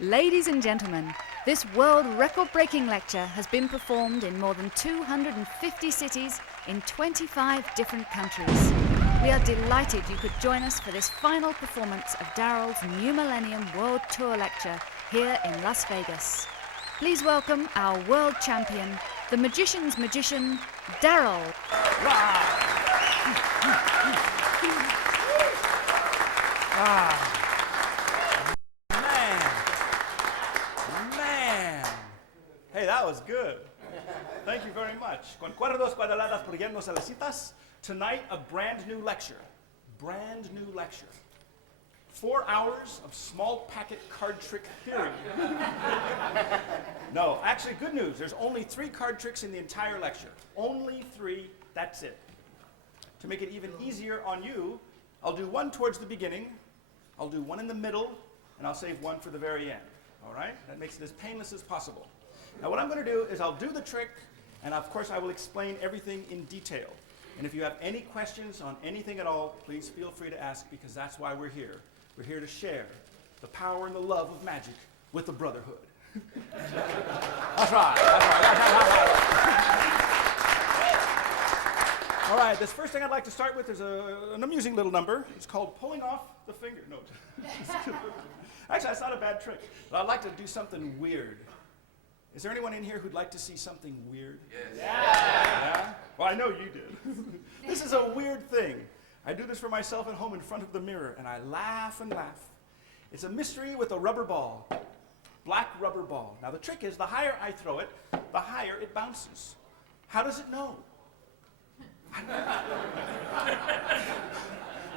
Ladies and gentlemen, this world record-breaking lecture has been performed in more than 250 cities in 25 different countries. We are delighted you could join us for this final performance of Daryl's new Millennium World Tour lecture here in Las Vegas. Please welcome our world champion, the magician's magician, Daryl. Man. Hey, that was good. Thank you very much. Concuerdos, cuadradas, proyendo salecitas. Tonight, a brand new lecture. Brand new lecture. 4 hours of small packet card trick theory. No, actually, good news. There's only 3 card tricks in the entire lecture. Only 3, that's it. To make it even easier on you, I'll do 1 towards the beginning, I'll do 1 in the middle, and I'll save 1 for the very end. All right? That makes it as painless as possible. Now, what I'm going to do is I'll do the trick, and of course, I will explain everything in detail. And if you have any questions on anything at all, please feel free to ask, because that's why we're here. We're here to share the power and the love of magic with the brotherhood. That's right. All right, this first thing I'd like to start with is an amusing little number. It's called pulling off the finger. No. Actually, that's not a bad trick. But I'd like to do something weird. Is there anyone in here who'd like to see something weird? Yes. Yeah? Well, I know you did. This is a weird thing. I do this for myself at home in front of the mirror, and I laugh and laugh. It's a mystery with a rubber ball, black rubber ball. Now, the trick is the higher I throw it, the higher it bounces. How does it know?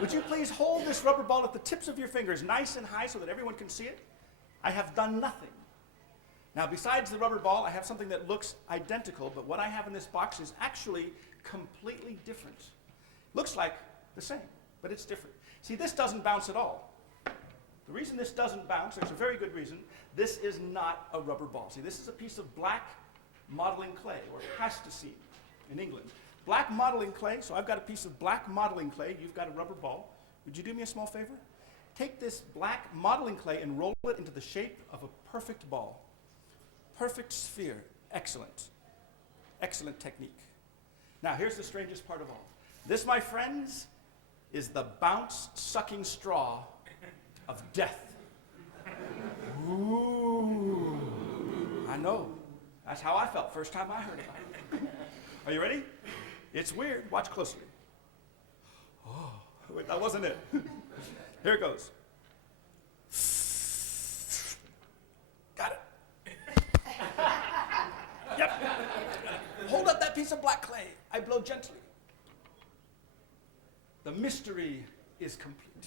Would you please hold this rubber ball at the tips of your fingers nice and high so that everyone can see it? I have done nothing. Now, besides the rubber ball, I have something that looks identical, but what I have in this box is actually completely different. Looks like the same, but it's different. See, this doesn't bounce at all. The reason this doesn't bounce, there's a very good reason, this is not a rubber ball. See, this is a piece of black modeling clay, or plasticine in England. Black modeling clay, so I've got a piece of black modeling clay, you've got a rubber ball. Would you do me a small favor? Take this black modeling clay and roll it into the shape of a perfect ball. Perfect sphere. Excellent. Excellent technique. Now, here's the strangest part of all. This, my friends, is the bounce-sucking straw of death. Ooh. I know. That's how I felt first time I heard about it. Are you ready? It's weird. Watch closely. Oh, wait, that wasn't it. Here it goes. Got it. Yep. Hold up that piece of black clay. I blow gently. The mystery is complete.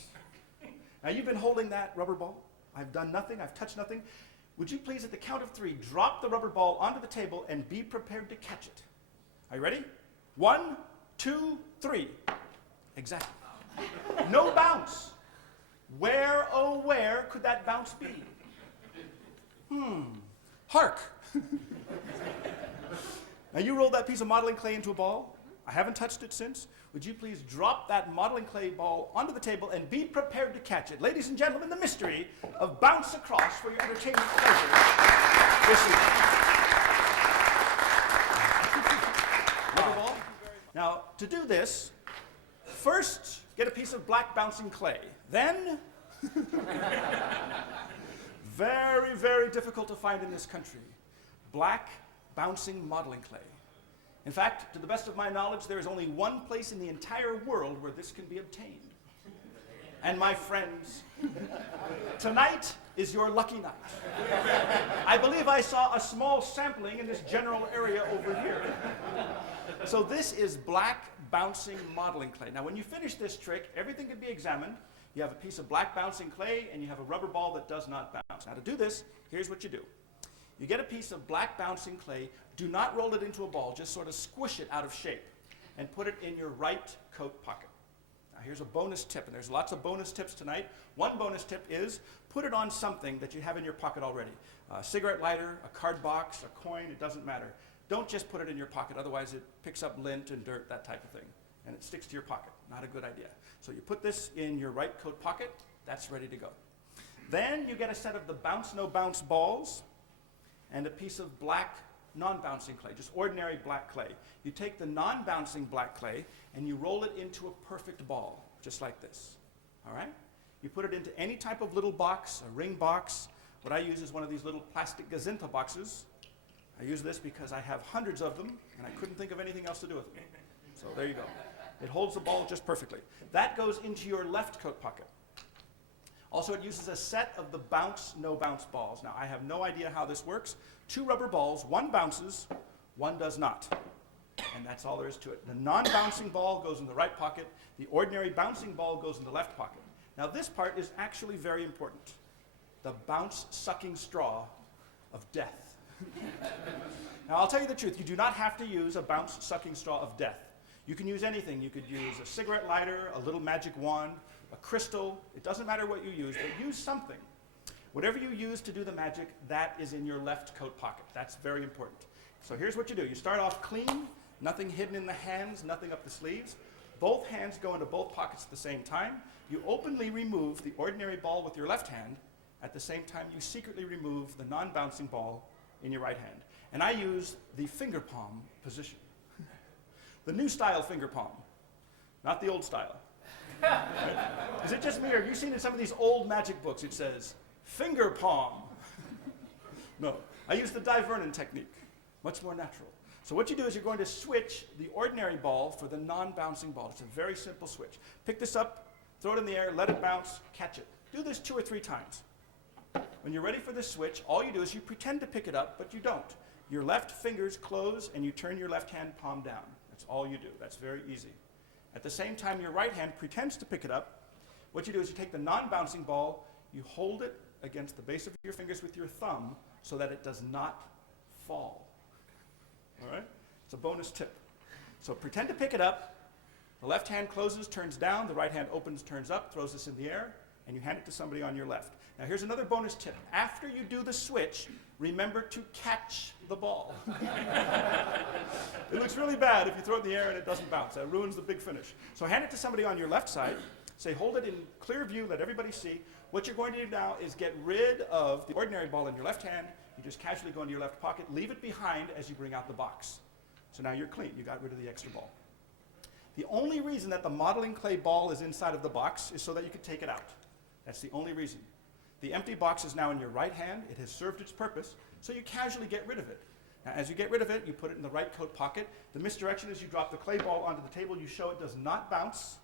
Now, you've been holding that rubber ball. I've done nothing. I've touched nothing. Would you please, at the count of 3, drop the rubber ball onto the table and be prepared to catch it? Are you ready? 1, 2, 3. Exactly. No bounce. Where, oh, where could that bounce be? Hark. Now, you rolled that piece of modeling clay into a ball. I haven't touched it since. Would you please drop that modeling clay ball onto the table and be prepared to catch it? Ladies and gentlemen, the mystery of Bounce Across for your entertainment pleasure this evening. Rubber ball. Now, to do this, first get a piece of black bouncing clay. Then, very, very difficult to find in this country, black bouncing modeling clay. In fact, to the best of my knowledge, there is only one place in the entire world where this can be obtained. And my friends, tonight is your lucky night. I believe I saw a small sampling in this general area over here. So this is black bouncing modeling clay. Now, when you finish this trick, everything can be examined. You have a piece of black bouncing clay, and you have a rubber ball that does not bounce. Now, to do this, here's what you do. You get a piece of black bouncing clay. Do not roll it into a ball. Just sort of squish it out of shape and put it in your right coat pocket. Now, here's a bonus tip, and there's lots of bonus tips tonight. One bonus tip is put it on something that you have in your pocket already. A cigarette lighter, a card box, a coin, it doesn't matter. Don't just put it in your pocket. Otherwise, it picks up lint and dirt, that type of thing, and it sticks to your pocket. Not a good idea. So you put this in your right coat pocket. That's ready to go. Then you get a set of the bounce, no bounce balls and a piece of black non-bouncing clay, just ordinary black clay. You take the non-bouncing black clay and you roll it into a perfect ball, just like this. All right? You put it into any type of little box, a ring box. What I use is one of these little plastic gazinta boxes. I use this because I have hundreds of them and I couldn't think of anything else to do with them. So there you go. It holds the ball just perfectly. That goes into your left coat pocket. Also, it uses a set of the bounce, no bounce balls. Now, I have no idea how this works. 2 rubber balls, one bounces, one does not. And that's all there is to it. The non-bouncing ball goes in the right pocket. The ordinary bouncing ball goes in the left pocket. Now, this part is actually very important. The bounce-sucking straw of death. Now, I'll tell you the truth. You do not have to use a bounce-sucking straw of death. You can use anything. You could use a cigarette lighter, a little magic wand, a crystal. It doesn't matter what you use, but use something. Whatever you use to do the magic, that is in your left coat pocket. That's very important. So here's what you do. You start off clean, nothing hidden in the hands, nothing up the sleeves. Both hands go into both pockets at the same time. You openly remove the ordinary ball with your left hand. At the same time, you secretly remove the non-bouncing ball in your right hand. And I use the finger palm position. The new style finger palm, not the old style. Right? Is it just me, or have you seen in some of these old magic books it says, finger palm? No, I use the Vernon technique, much more natural. So what you do is you're going to switch the ordinary ball for the non-bouncing ball. It's a very simple switch. Pick this up, throw it in the air, let it bounce, catch it. Do this 2 or 3 times. When you're ready for this switch, all you do is you pretend to pick it up, but you don't. Your left fingers close and you turn your left hand palm down. That's all you do. That's very easy. At the same time, your right hand pretends to pick it up. What you do is you take the non-bouncing ball, you hold it against the base of your fingers with your thumb so that it does not fall. All right? It's a bonus tip. So pretend to pick it up. The left hand closes, turns down. The right hand opens, turns up, throws this in the air, and you hand it to somebody on your left. Now here's another bonus tip. After you do the switch, remember to catch the ball. It looks really bad if you throw it in the air and it doesn't bounce. That ruins the big finish. So hand it to somebody on your left side. Say, hold it in clear view, let everybody see. What you're going to do now is get rid of the ordinary ball in your left hand. You just casually go into your left pocket, leave it behind as you bring out the box. So now you're clean. You got rid of the extra ball. The only reason that the modeling clay ball is inside of the box is so that you can take it out. That's the only reason. The empty box is now in your right hand. It has served its purpose, so you casually get rid of it. Now, as you get rid of it, you put it in the right coat pocket. The misdirection is you drop the clay ball onto the table. You show it does not bounce.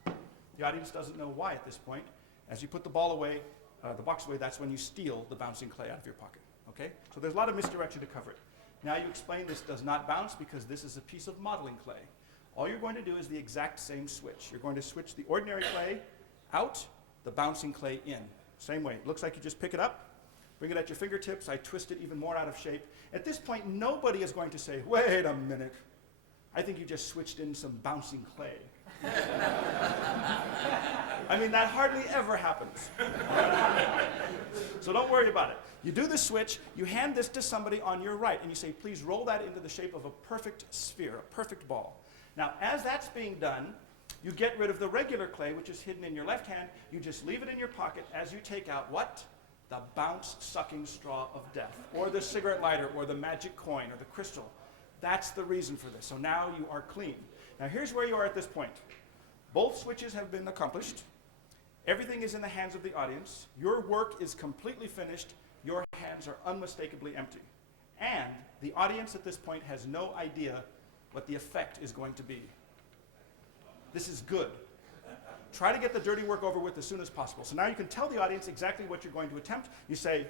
The audience doesn't know why at this point. As you put the ball away, the box away, that's when you steal the bouncing clay out of your pocket. Okay? So there's a lot of misdirection to cover it. Now you explain this does not bounce because this is a piece of modeling clay. All you're going to do is the exact same switch. You're going to switch the ordinary clay out, the bouncing clay in. Same way. It looks like you just pick it up, bring it at your fingertips. I twist it even more out of shape. At this point, nobody is going to say, wait a minute. I think you just switched in some bouncing clay. I mean, that hardly ever happens. So don't worry about it. You do the switch, you hand this to somebody on your right, and you say, please roll that into the shape of a perfect sphere, a perfect ball. Now, as that's being done, you get rid of the regular clay, which is hidden in your left hand. You just leave it in your pocket as you take out what? The bounce-sucking straw of death, or the cigarette lighter, or the magic coin, or the crystal. That's the reason for this. So now you are clean. Now here's where you are at this point. Both switches have been accomplished. Everything is in the hands of the audience. Your work is completely finished. Your hands are unmistakably empty. And the audience at this point has no idea what the effect is going to be. This is good. Try to get the dirty work over with as soon as possible. So now you can tell the audience exactly what you're going to attempt. You say,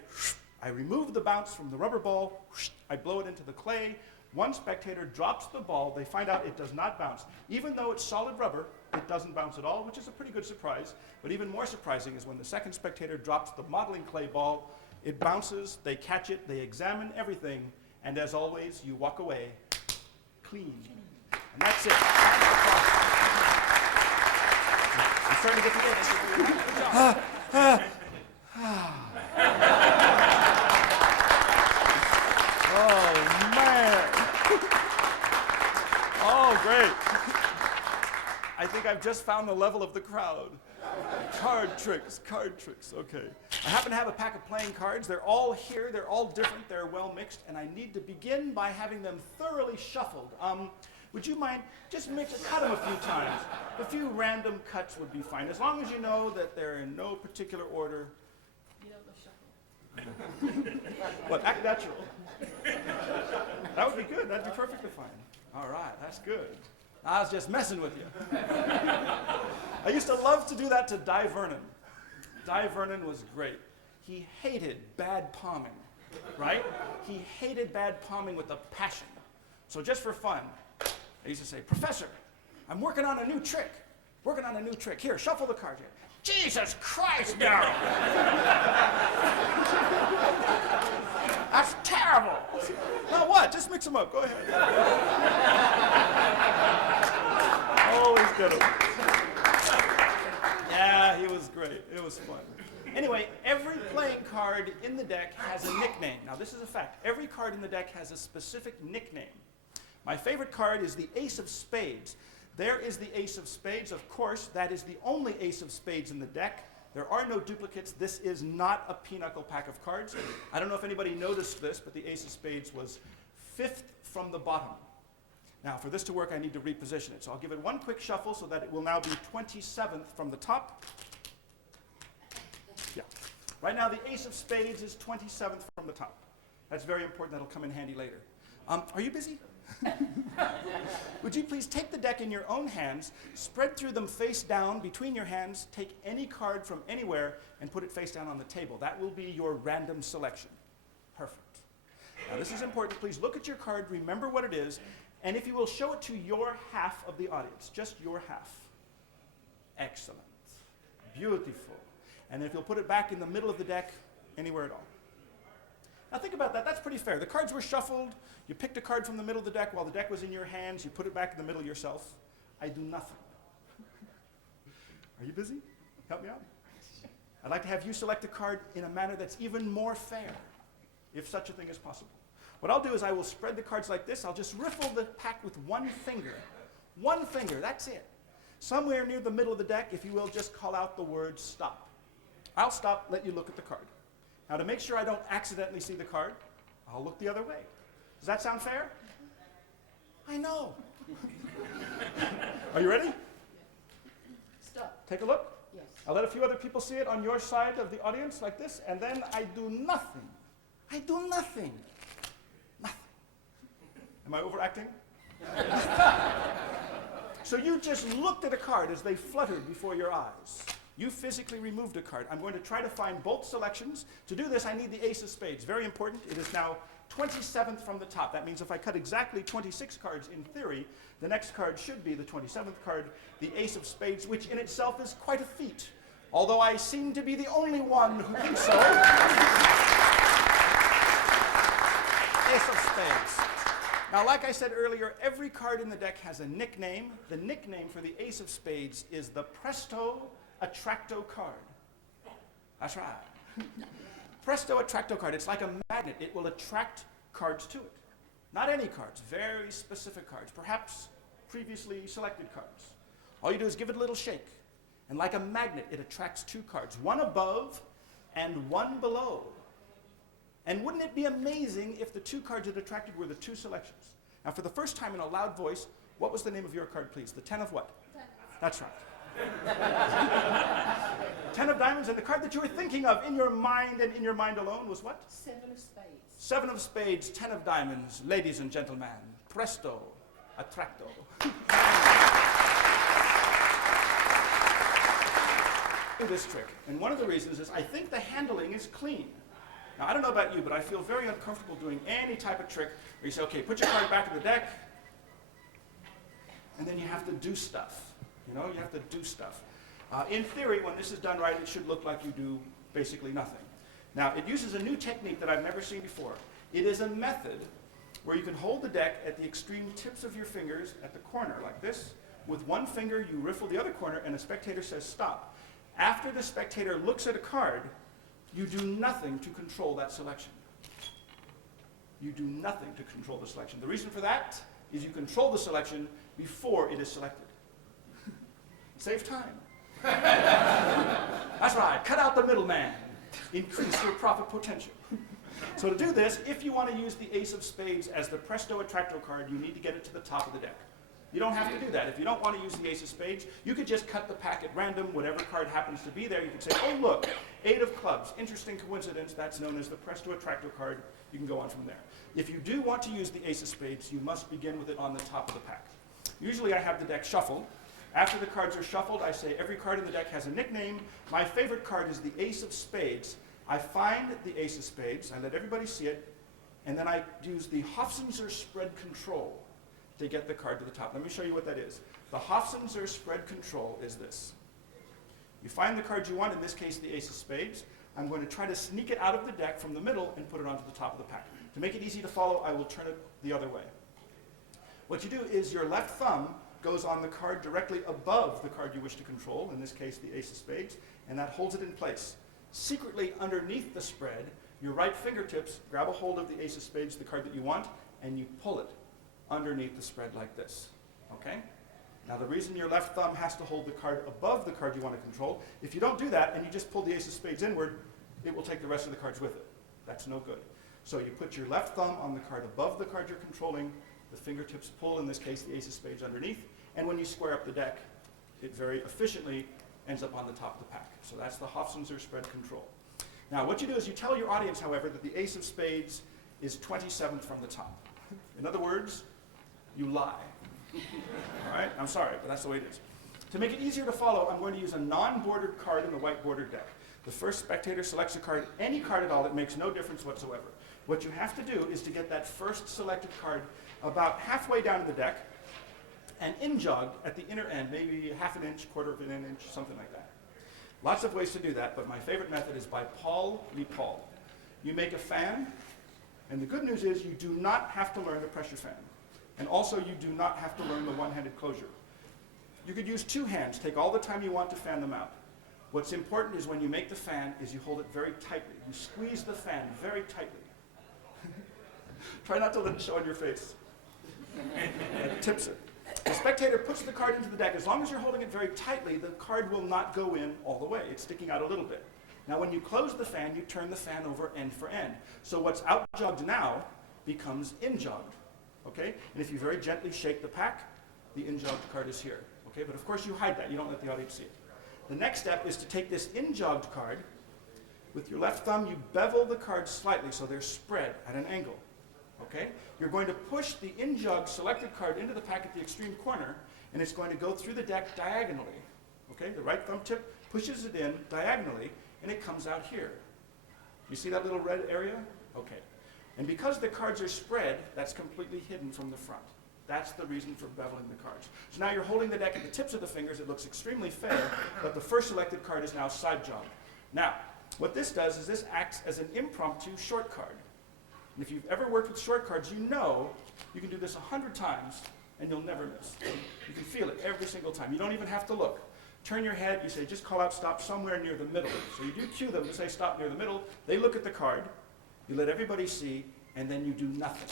I remove the bounce from the rubber ball. I blow it into the clay. One spectator drops the ball. They find out it does not bounce. Even though it's solid rubber, it doesn't bounce at all, which is a pretty good surprise. But even more surprising is when the second spectator drops the modeling clay ball. It bounces, they catch it, they examine everything, and as always, you walk away clean. And that's it. I'm starting to get the itch. Oh, man. Oh, great. I think I've just found the level of the crowd. Card tricks, okay. I happen to have a pack of playing cards. They're all here, they're all different, they're well mixed, and I need to begin by having them thoroughly shuffled. Would you mind just cut them a few times? A few random cuts would be fine, as long as you know that they're in no particular order. You don't know shuffle. What, act natural? That would be good, that'd be perfectly fine. All right, that's good. I was just messing with you. I used to love to do that to Di Vernon. Di Vernon was great. He hated bad palming, right? He hated bad palming with a passion. So just for fun, I used to say, Professor, I'm working on a new trick. Here, shuffle the cards here. Jesus Christ, Daryl! That's terrible. Now what? Just mix them up. Go ahead. Always did it. Yeah, he was great. It was fun. Anyway, every playing card in the deck has a nickname. Now, this is a fact. Every card in the deck has a specific nickname. My favorite card is the Ace of Spades. There is the Ace of Spades. Of course, that is the only Ace of Spades in the deck. There are no duplicates. This is not a pinochle pack of cards. I don't know if anybody noticed this, but the Ace of Spades was 5th from the bottom. Now, for this to work, I need to reposition it. So I'll give it one quick shuffle so that it will now be 27th from the top. Yeah. Right now, the Ace of Spades is 27th from the top. That's very important. That'll come in handy later. Are you busy? Would you please take the deck in your own hands, spread through them face down between your hands, take any card from anywhere, and put it face down on the table. That will be your random selection. Perfect. Now, this is important. Please look at your card, remember what it is, and if you will, show it to your half of the audience, just your half. Excellent. Beautiful. And if you'll put it back in the middle of the deck, anywhere at all. Now think about that. That's pretty fair. The cards were shuffled. You picked a card from the middle of the deck while the deck was in your hands. You put it back in the middle yourself. I do nothing. Are you busy? Help me out. I'd like to have you select a card in a manner that's even more fair, if such a thing is possible. What I'll do is I will spread the cards like this. I'll just riffle the pack with one finger. One finger, that's it. Somewhere near the middle of the deck, if you will, just call out the word stop. I'll stop, let you look at the card. Now to make sure I don't accidentally see the card, I'll look the other way. Does that sound fair? I know. Are you ready? Stop. Take a look. Yes. I'll let a few other people see it on your side of the audience like this, and then I do nothing. I do nothing. Nothing. Am I overacting? So you just looked at a card as they fluttered before your eyes. You physically removed a card. I'm going to try to find both selections. To do this, I need the Ace of Spades. Very important. It is now 27th from the top. That means if I cut exactly 26 cards in theory, the next card should be the 27th card, the Ace of Spades, which in itself is quite a feat. Although I seem to be the only one who thinks so. Ace of Spades. Now, like I said earlier, every card in the deck has a nickname. The nickname for the Ace of Spades is the Presto Attracto card. That's right. Presto Attracto card. It's like a magnet. It will attract cards to it. Not any cards, very specific cards, perhaps previously selected cards. All you do is give it a little shake. And like a magnet, it attracts two cards, one above and one below. And wouldn't it be amazing if the two cards it attracted were the two selections? Now, for the first time in a loud voice, what was the name of your card, please? The 10 of what? That's right. 10 of diamonds, and the card that you were thinking of in your mind and in your mind alone was what? 7 of spades. 7 of spades, 10 of diamonds, ladies and gentlemen. Presto, attracto. This trick, and one of the reasons is I think the handling is clean. Now, I don't know about you, but I feel very uncomfortable doing any type of trick where you say, okay, put your card back in the deck, and then you have to do stuff. You know, you have to do stuff. In theory, when this is done right, it should look like you do basically nothing. Now, it uses a new technique that I've never seen before. It is a method where you can hold the deck at the extreme tips of your fingers at the corner like this. With one finger, you riffle the other corner, and the spectator says stop. After the spectator looks at a card, you do nothing to control that selection. You do nothing to control the selection. The reason for that is you control the selection before it is selected. Save time. That's right, cut out the middleman. Increase your profit potential. So to do this, if you want to use the ace of spades as the presto attracto card, you need to get it to the top of the deck. You don't have to do that. If you don't want to use the ace of spades, you could just cut the pack at random, whatever card happens to be there. You can say, oh look, 8 of clubs, interesting coincidence, that's known as the presto attracto card. You can go on from there. If you do want to use the ace of spades, you must begin with it on the top of the pack. Usually I have the deck shuffled. After the cards are shuffled, I say every card in the deck has a nickname. My favorite card is the ace of spades. I find the ace of spades, I let everybody see it, and then I use the Hofzinser spread control to get the card to the top. Let me show you what that is. The Hofzinser spread control is this. You find the card you want, in this case the ace of spades. I'm going to try to sneak it out of the deck from the middle and put it onto the top of the pack. To make it easy to follow, I will turn it the other way. What you do is your left thumb goes on the card directly above the card you wish to control, in this case the ace of spades, and that holds it in place. Secretly underneath the spread, your right fingertips grab a hold of the ace of spades, the card that you want, and you pull it underneath the spread like this, okay? Now the reason your left thumb has to hold the card above the card you want to control, if you don't do that and you just pull the ace of spades inward, it will take the rest of the cards with it. That's no good. So you put your left thumb on the card above the card you're controlling, the fingertips pull, in this case, the ace of spades underneath, and when you square up the deck, it very efficiently ends up on the top of the pack. So that's the Hofzinser spread control. Now what you do is you tell your audience, however, that the ace of spades is 27th from the top. In other words, you lie. All right? I'm sorry, but that's the way it is. To make it easier to follow, I'm going to use a non-bordered card in the white bordered deck. The first spectator selects a card, any card at all, it makes no difference whatsoever. What you have to do is to get that first selected card about halfway down the deck and in-jogged at the inner end, maybe half an inch, quarter of an inch, something like that. Lots of ways to do that, but my favorite method is by Paul Lee Paul. You make a fan, and the good news is you do not have to learn the pressure fan. And also you do not have to learn the one-handed closure. You could use 2 hands, take all the time you want to fan them out. What's important is when you make the fan is you hold it very tightly. You squeeze the fan very tightly. Try not to let it show on your face. It tips it. The spectator puts the card into the deck. As long as you're holding it very tightly, the card will not go in all the way. It's sticking out a little bit. Now when you close the fan, you turn the fan over end for end. So what's out-jogged now becomes in-jogged. Okay? And if you very gently shake the pack, the in-jogged card is here. Okay? But of course you hide that. You don't let the audience see it. The next step is to take this in-jogged card. With your left thumb, you bevel the cards slightly so they're spread at an angle. Okay? You're going to push the in-jogged selected card into the pack at the extreme corner, and it's going to go through the deck diagonally. Okay? The right thumb tip pushes it in diagonally, and it comes out here. You see that little red area? Okay. And because the cards are spread, that's completely hidden from the front. That's the reason for beveling the cards. So now you're holding the deck at the tips of the fingers. It looks extremely fair, but the first selected card is now side-jogged. Now, what this does is this acts as an impromptu short card. And if you've ever worked with short cards, you know you can do this 100 times and you'll never miss. You can feel it every single time. You don't even have to look. Turn your head, you say, just call out stop somewhere near the middle. So you do cue them to say stop near the middle. They look at the card, you let everybody see, and then you do nothing.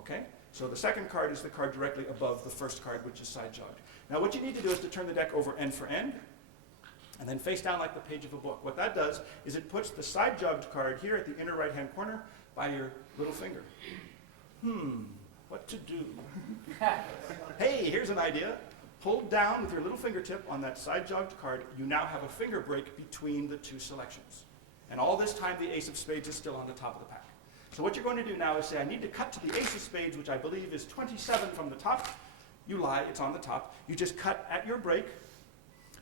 Okay? So the second card is the card directly above the first card, which is side-jogged. Now what you need to do is to turn the deck over end for end, and then face down like the page of a book. What that does is it puts the side-jogged card here at the inner right-hand corner by your little finger. What to do? Hey, here's an idea. Hold down with your little fingertip on that side-jogged card. You now have a finger break between the 2 selections. And all this time, the ace of spades is still on the top of the pack. So what you're going to do now is say, I need to cut to the ace of spades, which I believe is 27 from the top. You lie, it's on the top. You just cut at your break.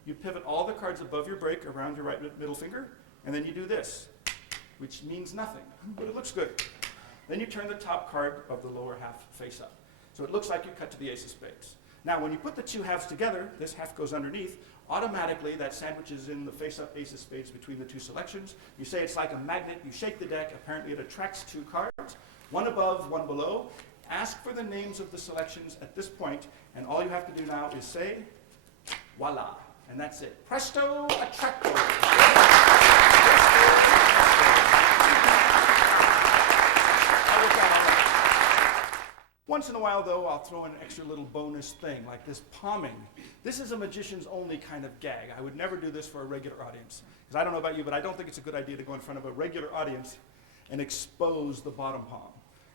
You pivot all the cards above your break around your right middle finger, and then you do this, which means nothing, but it looks good. Then you turn the top card of the lower half face up. So it looks like you cut to the ace of spades. Now, when you put the 2 halves together, this half goes underneath, automatically that sandwiches in the face-up ace of spades between the 2 selections. You say it's like a magnet, you shake the deck, apparently it attracts 2 cards, one above, one below. Ask for the names of the selections at this point, and all you have to do now is say, voila, and that's it. Presto attracto. Once once in a while, though, I'll throw in an extra little bonus thing, like this palming. This is a magician's only kind of gag. I would never do this for a regular audience. Because I don't know about you, but I don't think it's a good idea to go in front of a regular audience and expose the bottom palm.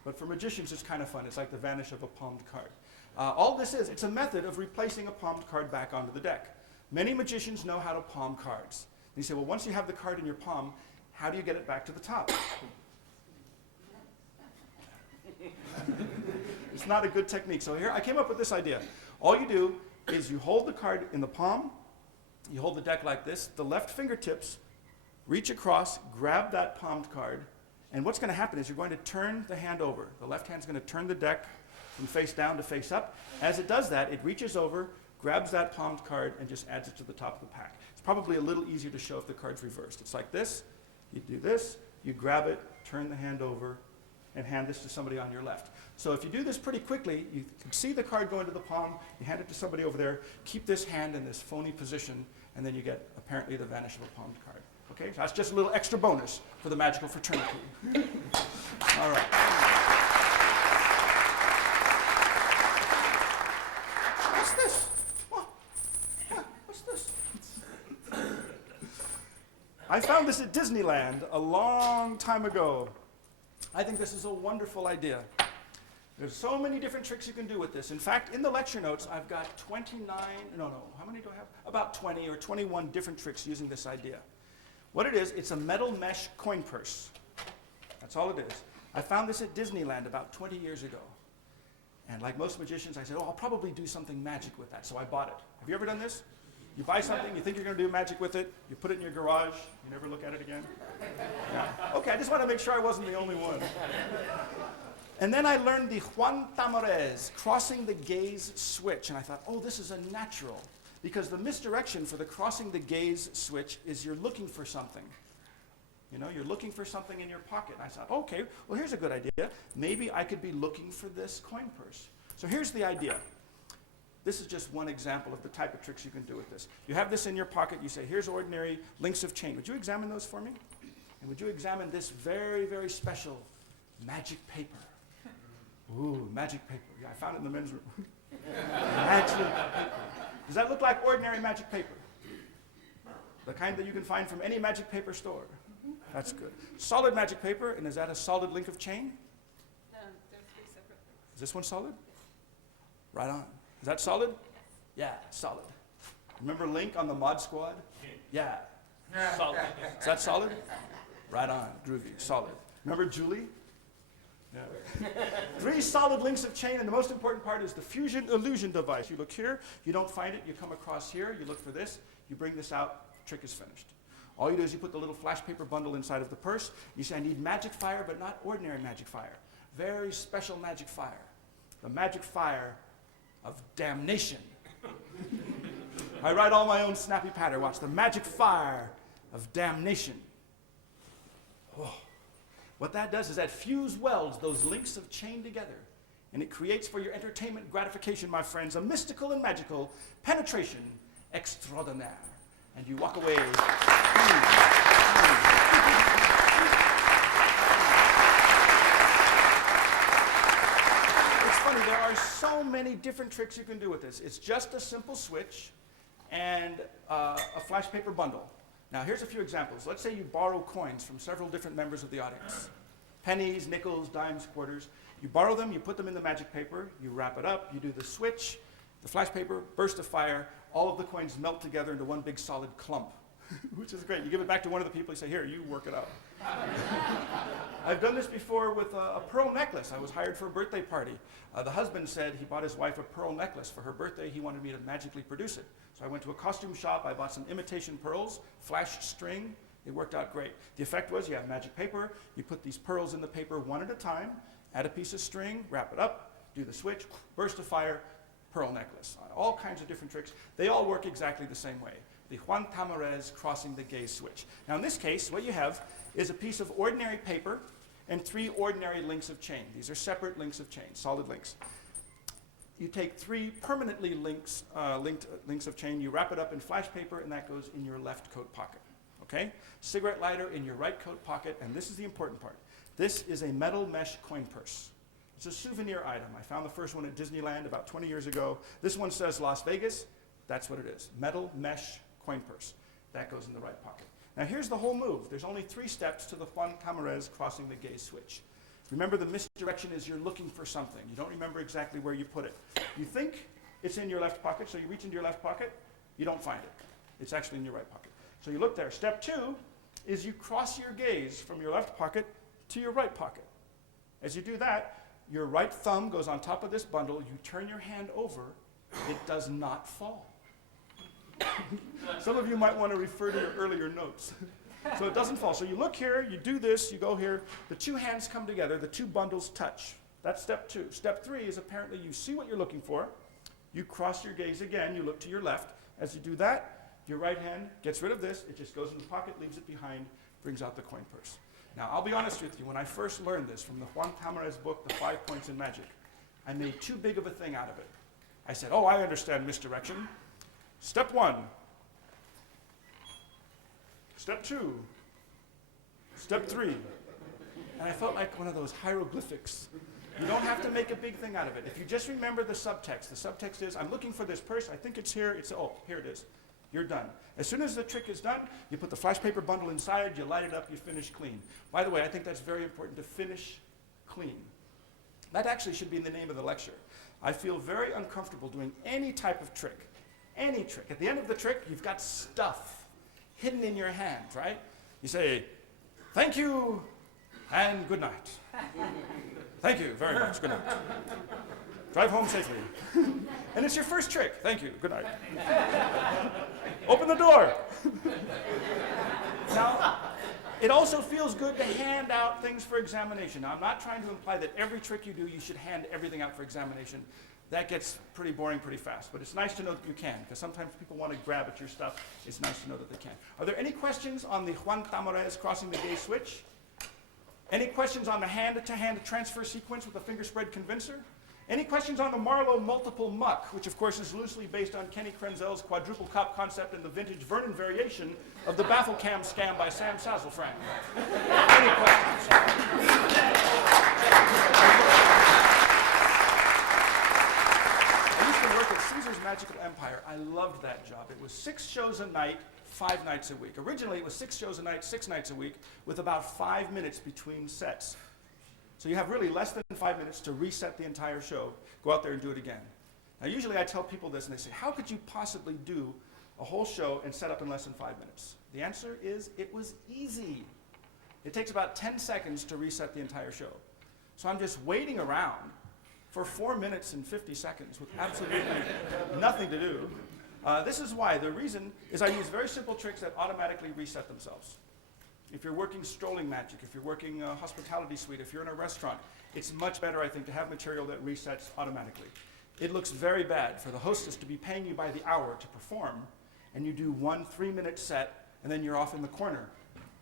But for magicians, it's kind of fun. It's like the vanish of a palmed card. All this is, it's a method of replacing a palmed card back onto the deck. Many magicians know how to palm cards. And you say, well, once you have the card in your palm, how do you get it back to the top? It's not a good technique. So here, I came up with this idea. All you do is you hold the card in the palm, you hold the deck like this, the left fingertips reach across, grab that palmed card, and what's going to happen is you're going to turn the hand over. The left hand's going to turn the deck from face down to face up. As it does that, it reaches over, grabs that palmed card, and just adds it to the top of the pack. It's probably a little easier to show if the card's reversed. It's like this. You do this, you grab it, turn the hand over, and hand this to somebody on your left. So if you do this pretty quickly, you can see the card go into the palm, you hand it to somebody over there, keep this hand in this phony position, and then you get apparently the vanish of a palmed card. Okay, so that's just a little extra bonus for the magical fraternity. All right. What's this? What's this? I found this at Disneyland a long time ago. I think this is a wonderful idea. There's so many different tricks you can do with this. In fact, in the lecture notes, I've got how many do I have? About 20 or 21 different tricks using this idea. What it is, it's a metal mesh coin purse. That's all it is. I found this at Disneyland about 20 years ago. And like most magicians, I said, oh, I'll probably do something magic with that. So I bought it. Have you ever done this? You buy something, you think you're going to do magic with it, you put it in your garage, you never look at it again? Yeah. Okay, I just want to make sure I wasn't the only one. And then I learned the Juan Tamarez, crossing the gaze switch. And I thought, oh, this is a natural. Because the misdirection for the crossing the gaze switch is you're looking for something. You know, you're looking for something in your pocket. And I thought, okay, well, here's a good idea. Maybe I could be looking for this coin purse. So here's the idea. This is just one example of the type of tricks you can do with this. You have this in your pocket. You say, here's ordinary links of chain. Would you examine those for me? And would you examine this very, very special magic paper? Ooh, magic paper. Yeah, I found it in the men's room. Magic paper. Does that look like ordinary magic paper? The kind that you can find from any magic paper store. That's good. Solid magic paper, and is that a solid link of chain? No, they're three separate things. Is this one solid? Right on. Is that solid? Yeah, solid. Remember Link on the Mod Squad? Yeah. Solid. Is that solid? Right on. Groovy. Solid. Remember Julie? Yeah. 3 solid links of chain, and the most important part is the fusion illusion device. You look here, you don't find it, you come across here, you look for this, you bring this out, trick is finished. All you do is you put the little flash paper bundle inside of the purse, you say, I need magic fire, but not ordinary magic fire. Very special magic fire. The magic fire of damnation. I write all my own snappy patter. Watch, the magic fire of damnation. Oh. What that does is that fuse welds those links of chain together, and it creates for your entertainment gratification, my friends, a mystical and magical penetration extraordinaire. And you walk away. It's funny, there are so many different tricks you can do with this. It's just a simple switch and a flash paper bundle. Now, here's a few examples. Let's say you borrow coins from several different members of the audience. Pennies, nickels, dimes, quarters. You borrow them, you put them in the magic paper, you wrap it up, you do the switch, the flash paper, burst of fire, all of the coins melt together into one big solid clump, which is great. You give it back to one of the people, you say, here, you work it out. I've done this before with a pearl necklace. I was hired for a birthday party. The husband said he bought his wife a pearl necklace for her birthday. He wanted me to magically produce it. So I went to a costume shop. I bought some imitation pearls, flashed string. It worked out great. The effect was you have magic paper. You put these pearls in the paper one at a time, add a piece of string, wrap it up, do the switch, burst of fire, pearl necklace. All kinds of different tricks. They all work exactly the same way. The Juan Tamarez crossing the gaze switch. Now in this case, what you have is a piece of ordinary paper and 3 ordinary links of chain. These are separate links of chain, solid links. You take 3 permanently linked links of chain, you wrap it up in flash paper, and that goes in your left coat pocket. Okay? Cigarette lighter in your right coat pocket, and this is the important part. This is a metal mesh coin purse. It's a souvenir item. I found the first one at Disneyland about 20 years ago. This one says Las Vegas. That's what it is. Metal mesh coin purse. That goes in the right pocket. Now here's the whole move. There's only 3 steps to the Juan Camarez crossing the gaze switch. Remember, the misdirection is you're looking for something. You don't remember exactly where you put it. You think it's in your left pocket, so you reach into your left pocket. You don't find it. It's actually in your right pocket. So you look there. Step 2 is you cross your gaze from your left pocket to your right pocket. As you do that, your right thumb goes on top of this bundle. You turn your hand over. It does not fall. Some of you might want to refer to your earlier notes. So it doesn't fall. So you look here, you do this, you go here. The 2 hands come together. The 2 bundles touch. That's step 2. Step 3 is apparently you see what you're looking for. You cross your gaze again. You look to your left. As you do that, your right hand gets rid of this. It just goes in the pocket, leaves it behind, brings out the coin purse. Now, I'll be honest with you. When I first learned this from the Juan Camarez book, The 5 Points in Magic, I made too big of a thing out of it. I said, oh, I understand misdirection. Step 1. Step 2. Step 3. And I felt like one of those hieroglyphics. You don't have to make a big thing out of it. If you just remember the subtext is, I'm looking for this purse, I think it's here, oh, here it is. You're done. As soon as the trick is done, you put the flash paper bundle inside, you light it up, you finish clean. By the way, I think that's very important, to finish clean. That actually should be in the name of the lecture. I feel very uncomfortable doing any type of trick. Any trick. At the end of the trick, you've got stuff hidden in your hand, right? You say, thank you, and good night. Thank you very much, good night. Drive home safely. And it's your first trick. Thank you, good night. Open the door. Now, it also feels good to hand out things for examination. Now, I'm not trying to imply that every trick you do, you should hand everything out for examination. That gets pretty boring pretty fast, but it's nice to know that you can, because sometimes people want to grab at your stuff. It's nice to know that they can. Are there any questions on the Juan Camarez crossing the gaze switch? Any questions on the hand-to-hand transfer sequence with the finger spread convincer? Any questions on the Marlowe multiple muck, which of course is loosely based on Kenny Krenzel's quadruple cop concept and the vintage Vernon variation of the baffle cam scam by Sam Sazzelfrank? Any questions? I used to work at Caesar's Magical Empire. I loved that job. It was 6 shows a night, 5 nights a week. Originally, it was 6 shows a night, 6 nights a week, with about 5 minutes between sets. So you have really less than 5 minutes to reset the entire show. Go out there and do it again. Now, usually I tell people this, and they say, how could you possibly do a whole show and set up in less than 5 minutes? The answer is, it was easy. It takes about 10 seconds to reset the entire show. So I'm just waiting around for 4 minutes and 50 seconds with absolutely nothing to do. This is why. The reason is I use very simple tricks that automatically reset themselves. If you're working strolling magic, if you're working a hospitality suite, if you're in a restaurant, it's much better, I think, to have material that resets automatically. It looks very bad for the hostess to be paying you by the hour to perform, and you do 1 3-minute set, and then you're off in the corner.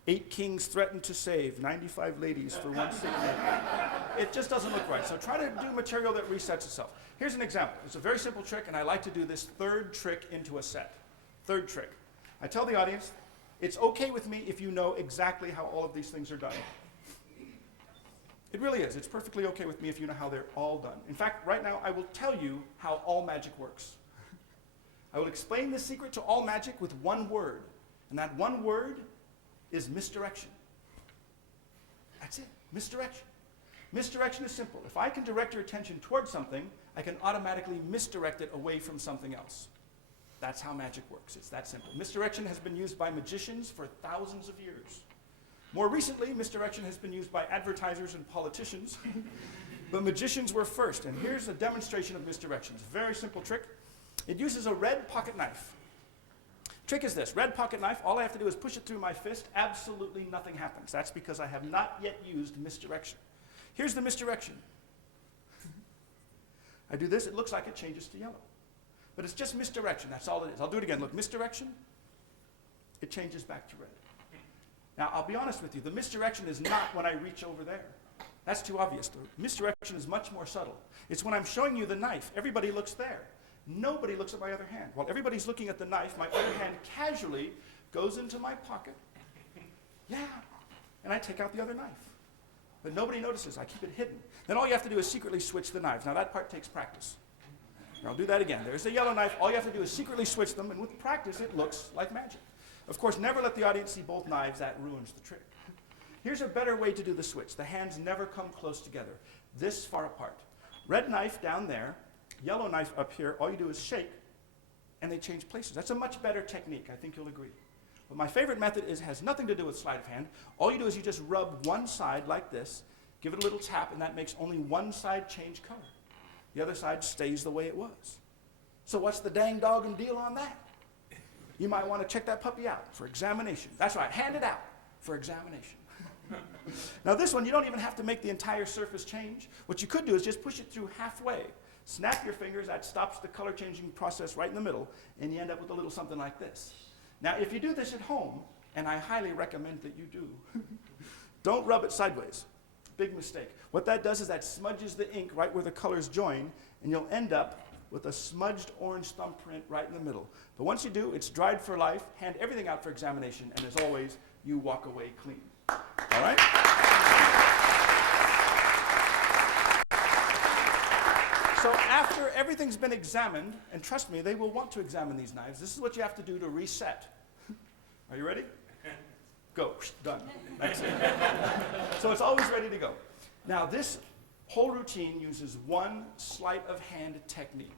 8 kings threaten to save, 95 ladies for 1 signature. It just doesn't look right. So try to do material that resets itself. Here's an example. It's a very simple trick, and I like to do this 3rd trick into a set. 3rd trick. I tell the audience, it's okay with me if you know exactly how all of these things are done. It really is. It's perfectly okay with me if you know how they're all done. In fact, right now, I will tell you how all magic works. I will explain the secret to all magic with 1 word, and that 1 word is misdirection. That's it, misdirection. Misdirection is simple. If I can direct your attention towards something, I can automatically misdirect it away from something else. That's how magic works. It's that simple. Misdirection has been used by magicians for thousands of years. More recently, misdirection has been used by advertisers and politicians, but magicians were first. And here's a demonstration of misdirection. It's a very simple trick. It uses a red pocket knife. Trick is this, red pocket knife, all I have to do is push it through my fist, absolutely nothing happens. That's because I have not yet used misdirection. Here's the misdirection. I do this, it looks like it changes to yellow. But it's just misdirection, that's all it is. I'll do it again, look, misdirection, it changes back to red. Now, I'll be honest with you, the misdirection is not when I reach over there. That's too obvious. The misdirection is much more subtle. It's when I'm showing you the knife, everybody looks there. Nobody looks at my other hand. While everybody's looking at the knife, my other hand casually goes into my pocket. Yeah, and I take out the other knife. but nobody notices. I keep it hidden. Then all you have to do is secretly switch the knives. Now that part takes practice. Now I'll do that again. There's the yellow knife. All you have to do is secretly switch them, and with practice, it looks like magic. Of course, never let the audience see both knives. That ruins the trick. Here's a better way to do the switch. The hands never come close together, this far apart. Red knife down there, yellow knife up here. All you do is shake, and they change places. That's a much better technique. I think you'll agree. But my favorite method has nothing to do with sleight of hand. All you do is you just rub one side like this, give it a little tap, and that makes only one side change color. The other side stays the way it was. So what's the dang doggone deal on that? You might want to check that puppy out for examination. That's right, hand it out for examination. Now this one, you don't even have to make the entire surface change. What you could do is just push it through halfway. Snap your fingers, that stops the color changing process right in the middle, and you end up with a little something like this. Now, if you do this at home, and I highly recommend that you do, don't rub it sideways. Big mistake. What that does is that smudges the ink right where the colors join, and you'll end up with a smudged orange thumbprint right in the middle. But once you do, it's dried for life, hand everything out for examination, and as always, you walk away clean. All right? So after everything's been examined, and trust me, they will want to examine these knives, this is what you have to do to reset. Are you ready? Go. Done. That's it. So it's always ready to go. Now this whole routine uses one sleight of hand technique.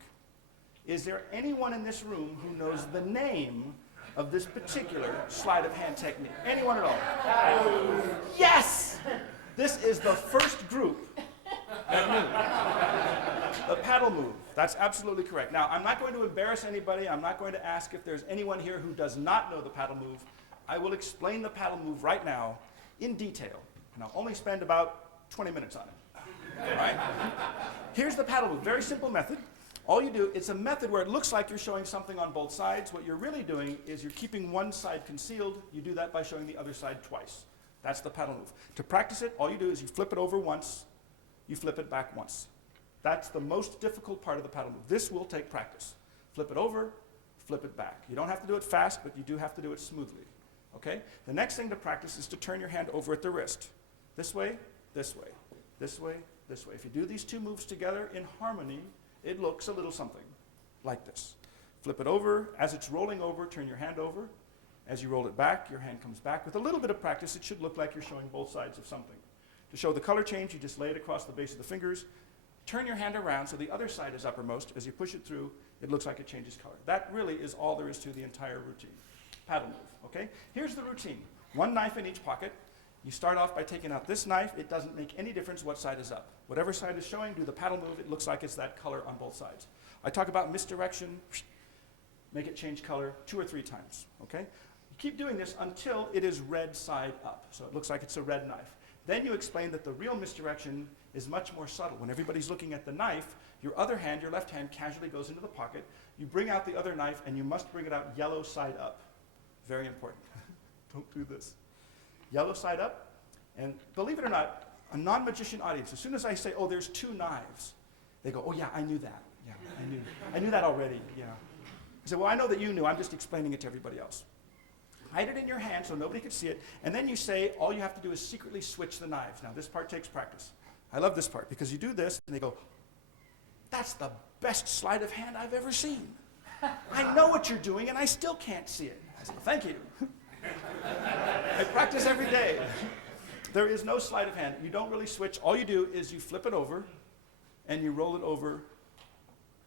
Is there anyone in this room who knows the name of this particular sleight of hand technique? Anyone at all? Yes! This is the first group that knew. The paddle move. That's absolutely correct. Now, I'm not going to embarrass anybody. I'm not going to ask if there's anyone here who does not know the paddle move. I will explain the paddle move right now in detail, and I'll only spend about 20 minutes on it. All right? Here's the paddle move. Very simple method. All you do, it's a method where it looks like you're showing something on both sides. What you're really doing is you're keeping one side concealed. You do that by showing the other side twice. That's the paddle move. To practice it, all you do is you flip it over once, you flip it back once. That's the most difficult part of the paddle move. This will take practice. Flip it over, flip it back. You don't have to do it fast, but you do have to do it smoothly. Okay? The next thing to practice is to turn your hand over at the wrist. This way, this way, this way, this way. If you do these two moves together in harmony, it looks a little something like this. Flip it over. As it's rolling over, turn your hand over. As you roll it back, your hand comes back. With a little bit of practice, it should look like you're showing both sides of something. To show the color change, you just lay it across the base of the fingers. Turn your hand around so the other side is uppermost. As you push it through, it looks like it changes color. That really is all there is to the entire routine. Paddle move, okay? Here's the routine. One knife in each pocket. You start off by taking out this knife. It doesn't make any difference what side is up. Whatever side is showing, do the paddle move. It looks like it's that color on both sides. I talk about misdirection. Make it change color 2 or 3 times, okay? You keep doing this until it is red side up. So it looks like it's a red knife. Then you explain that the real misdirection is much more subtle. When everybody's looking at the knife, your other hand, your left hand, casually goes into the pocket. You bring out the other knife, and you must bring it out yellow side up. Very important. Don't do this. Yellow side up, and believe it or not, a non-magician audience, as soon as I say, oh, there's 2 knives, they go, oh yeah, I knew that. Yeah, I knew that already, yeah. I say, well, I know that you knew, I'm just explaining it to everybody else. Hide it in your hand so nobody can see it, and then you say, all you have to do is secretly switch the knives. Now, this part takes practice. I love this part, because you do this, and they go, that's the best sleight of hand I've ever seen. I know what you're doing, and I still can't see it. I say, thank you. I practice every day. There is no sleight of hand. You don't really switch. All you do is you flip it over, and you roll it over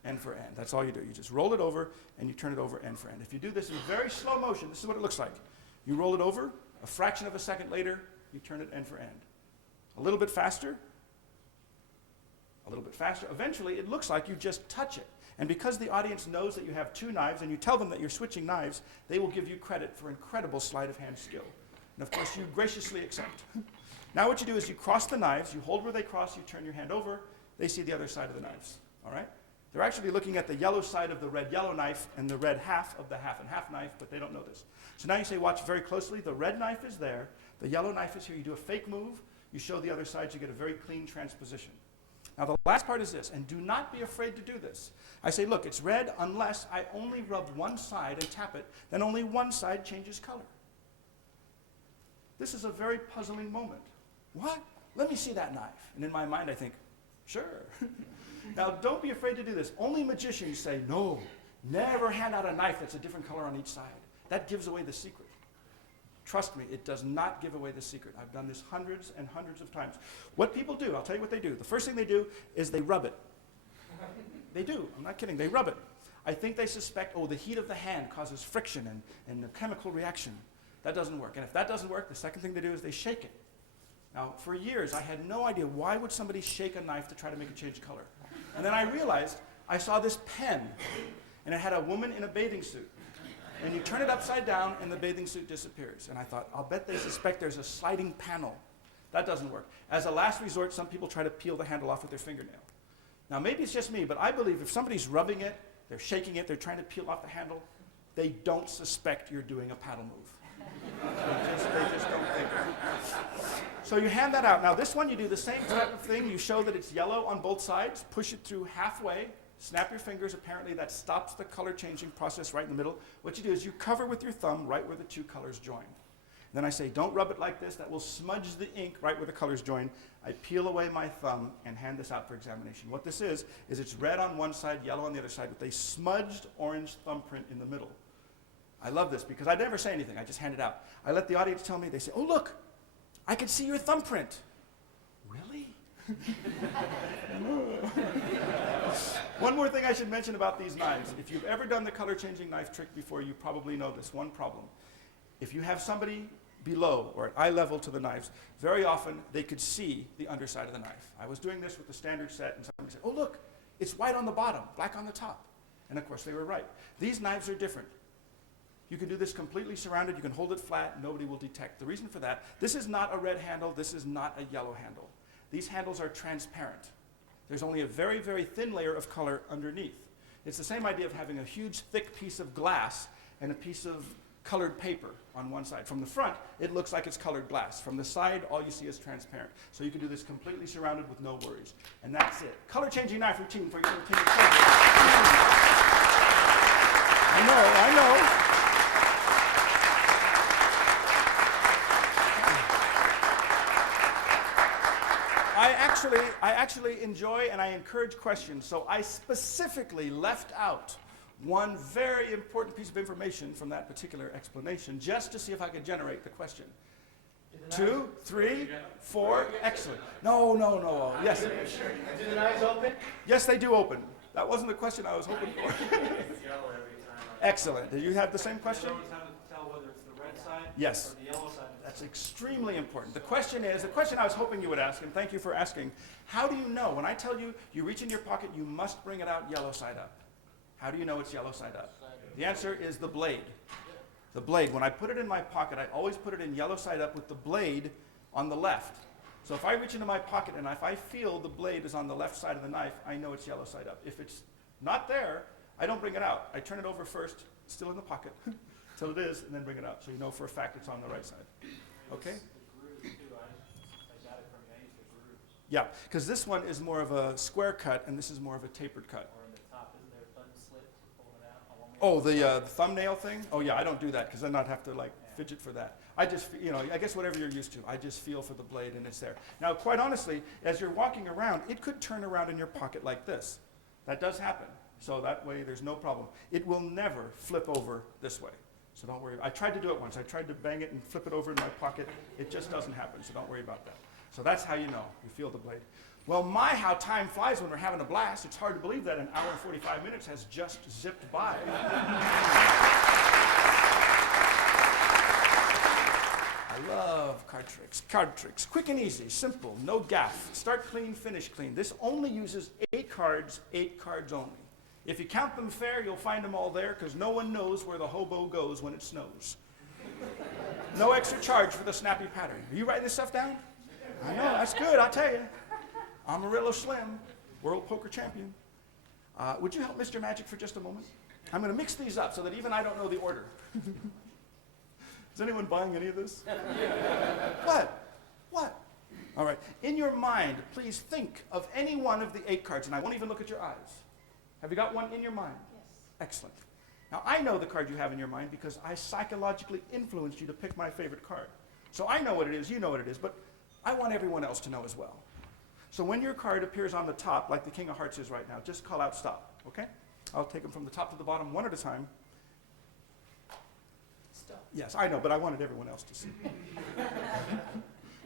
end for end. That's all you do. You just roll it over, and you turn it over end for end. If you do this in very slow motion, this is what it looks like. You roll it over, a fraction of a second later, you turn it end for end. A little bit faster, a little bit faster. Eventually, it looks like you just touch it. And because the audience knows that you have 2 knives, and you tell them that you're switching knives, they will give you credit for incredible sleight of hand skill. And of course, you graciously accept. Now what you do is you cross the knives, you hold where they cross, you turn your hand over, they see the other side of the knives, all right? They're actually looking at the yellow side of the red yellow knife and the red half of the half and half knife, but they don't know this. So now you say, watch very closely, the red knife is there, the yellow knife is here, you do a fake move, you show the other side, you get a very clean transposition. Now the last part is this, and do not be afraid to do this. I say, look, it's red unless I only rub one side and tap it, then only one side changes color. This is a very puzzling moment. What? Let me see that knife. And in my mind, I think, sure. Now, don't be afraid to do this. Only magicians say, no, never hand out a knife that's a different color on each side. That gives away the secret. Trust me, it does not give away the secret. I've done this hundreds and hundreds of times. What people do, I'll tell you what they do. The first thing they do is they rub it. They do. I'm not kidding. They rub it. I think they suspect, the heat of the hand causes friction and a chemical reaction. That doesn't work. And if that doesn't work, the second thing they do is they shake it. Now, for years, I had no idea why would somebody shake a knife to try to make it change color. And then I realized, I saw this pen, and it had a woman in a bathing suit. And you turn it upside down, and the bathing suit disappears. And I thought, I'll bet they suspect there's a sliding panel. That doesn't work. As a last resort, some people try to peel the handle off with their fingernail. Now, maybe it's just me, but I believe if somebody's rubbing it, they're shaking it, they're trying to peel off the handle, they don't suspect you're doing a paddle move. They just don't think it. So you hand that out. Now, this one, you do the same type of thing. You show that it's yellow on both sides, push it through halfway, snap your fingers. Apparently, that stops the color changing process right in the middle. What you do is you cover with your thumb right where the two colors join. Then I say, don't rub it like this. That will smudge the ink right where the colors join. I peel away my thumb and hand this out for examination. What this is it's red on one side, yellow on the other side, with a smudged orange thumbprint in the middle. I love this because I never say anything. I just hand it out. I let the audience tell me. They say, oh, look, I can see your thumbprint. Really? One more thing I should mention about these knives. If you've ever done the color-changing knife trick before, you probably know this one problem. If you have somebody below or at eye level to the knives, very often they could see the underside of the knife. I was doing this with the standard set, and somebody said, oh, look, it's white on the bottom, black on the top. And of course, they were right. These knives are different. You can do this completely surrounded. You can hold it flat. Nobody will detect. The reason for that, this is not a red handle. This is not a yellow handle. These handles are transparent. There's only a very, very thin layer of color underneath. It's the same idea of having a huge, thick piece of glass and a piece of colored paper on one side. From the front, it looks like it's colored glass. From the side, all you see is transparent. So you can do this completely surrounded with no worries. And that's it. Color-changing knife routine for your continued pleasure. I know. I actually enjoy and I encourage questions, so I specifically left out one very important piece of information from that particular explanation just to see if I could generate the question. 2, 3, 4, excellent. No. Yes. Do the knives open? Yes, they do open. That wasn't the question I was hoping for. Excellent. Do you have the same question? You always have to tell whether it's the red side Yes. or the yellow side. That's extremely important. The question I was hoping you would ask, and thank you for asking, how do you know? When I tell you, you reach in your pocket, you must bring it out yellow side up. How do you know it's yellow side up? The answer is the blade. The blade. When I put it in my pocket, I always put it in yellow side up with the blade on the left. So if I reach into my pocket and if I feel the blade is on the left side of the knife, I know it's yellow side up. If it's not there, I don't bring it out. I turn it over first, still in the pocket, till it is, and then bring it out. So you know for a fact it's on the right side. Okay? The grooves too. I got it from you. I used the grooves. Yeah, because this one is more of a square cut, and this is more of a tapered cut. Or in the top, isn't there a button slit for pulling it out? On one way? Oh, the thumbnail thing? Oh yeah, I don't do that because then I'd have to fidget for that. I just, I guess whatever you're used to, I just feel for the blade and it's there. Now, quite honestly, as you're walking around, it could turn around in your pocket like this. That does happen. So that way, there's no problem. It will never flip over this way. So don't worry. I tried to do it once. I tried to bang it and flip it over in my pocket. It just doesn't happen, so don't worry about that. So that's how you know. You feel the blade. Well, how time flies when we're having a blast. It's hard to believe that an hour and 45 minutes has just zipped by. I love card tricks. Card tricks. Quick and easy, simple, no gaff. Start clean, finish clean. This only uses 8 cards only. If you count them fair, you'll find them all there because no one knows where the hobo goes when it snows. No extra charge for the snappy pattern. Are you writing this stuff down? I know, that's good, I'll tell you. Amarillo Slim, world poker champion. Would you help Mr. Magic for just a moment? I'm going to mix these up so that even I don't know the order. Is anyone buying any of this? What? All right. In your mind, please think of any one of the 8 cards, and I won't even look at your eyes. Have you got one in your mind? Yes. Excellent. Now, I know the card you have in your mind because I psychologically influenced you to pick my favorite card. So I know what it is, you know what it is, but I want everyone else to know as well. So when your card appears on the top, like the King of Hearts is right now, just call out stop, okay? I'll take them from the top to the bottom one at a time. Stop. Yes, I know, but I wanted everyone else to see.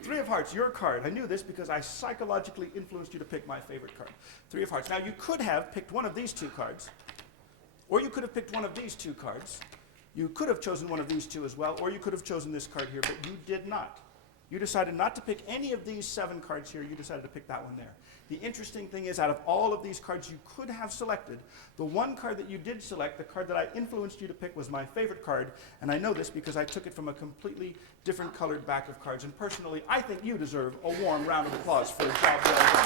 Three of Hearts, your card. I knew this because I psychologically influenced you to pick my favorite card. Three of Hearts. Now, you could have picked one of these two cards, or you could have picked one of these two cards. You could have chosen one of these two as well, or you could have chosen this card here, but you did not. You decided not to pick any of these 7 cards here. You decided to pick that one there. The interesting thing is, out of all of these cards you could have selected, the one card that you did select, the card that I influenced you to pick, was my favorite card, and I know this because I took it from a completely different colored back of cards, and personally, I think you deserve a warm round of applause for a job well done.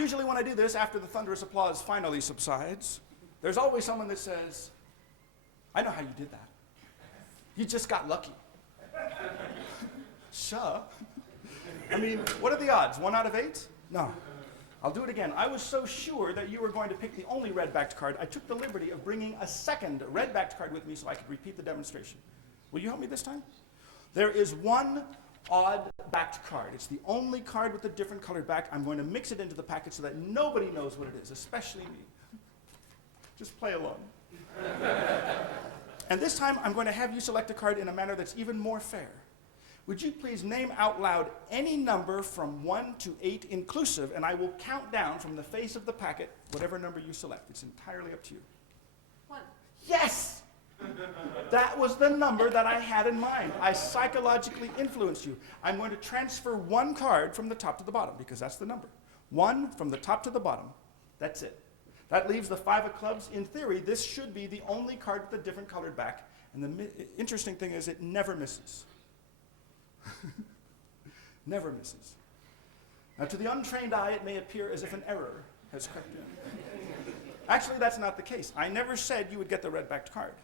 Usually when I do this, after the thunderous applause finally subsides, there's always someone that says, I know how you did that. You just got lucky. Sure. I mean, what are the odds? 1 out of 8? No. I'll do it again. I was so sure that you were going to pick the only red-backed card, I took the liberty of bringing a second red-backed card with me so I could repeat the demonstration. Will you help me this time? There is one odd-backed card. It's the only card with a different colored back. I'm going to mix it into the packet so that nobody knows what it is, especially me. Just play along. And this time, I'm going to have you select a card in a manner that's even more fair. Would you please name out loud any number from 1 to 8 inclusive, and I will count down from the face of the packet whatever number you select. It's entirely up to you. 1. Yes! That was the number that I had in mind. I psychologically influenced you. I'm going to transfer 1 card from the top to the bottom, because that's the number. 1 from the top to the bottom. That's it. That leaves the 5 of clubs. In theory, this should be the only card with a different colored back. And the interesting thing is it never misses. Never misses. Now, to the untrained eye, it may appear as if an error has crept in. Actually, that's not the case. I never said you would get the red-backed card.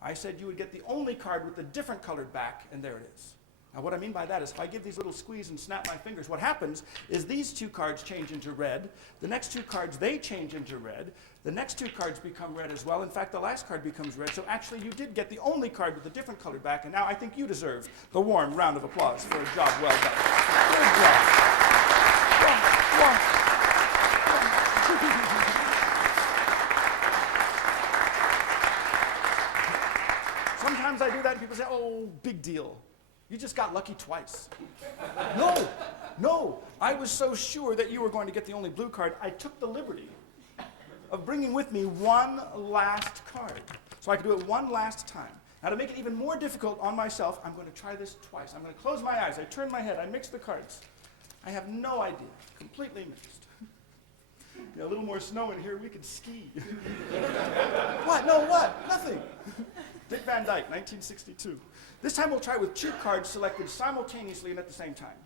I said you would get the only card with a different colored back, and there it is. Now, what I mean by that is if I give these little squeeze and snap my fingers, what happens is these 2 cards change into red. The next 2 cards, they change into red. The next 2 cards become red as well. In fact, the last card becomes red. So actually, you did get the only card with a different colored back, and now I think you deserve the warm round of applause for a job well done. Good job. Sometimes I do that, and people say, oh, big deal. You just got lucky twice. No. I was so sure that you were going to get the only blue card, I took the liberty of bringing with me 1 last card. So I could do it 1 last time. Now, to make it even more difficult on myself, I'm going to try this twice. I'm going to close my eyes. I turn my head. I mix the cards. I have no idea. Completely mixed. A little more snow in here, we could ski. What? No, what? Nothing. Dick Van Dyke, 1962. This time we'll try with 2 cards selected simultaneously and at the same time.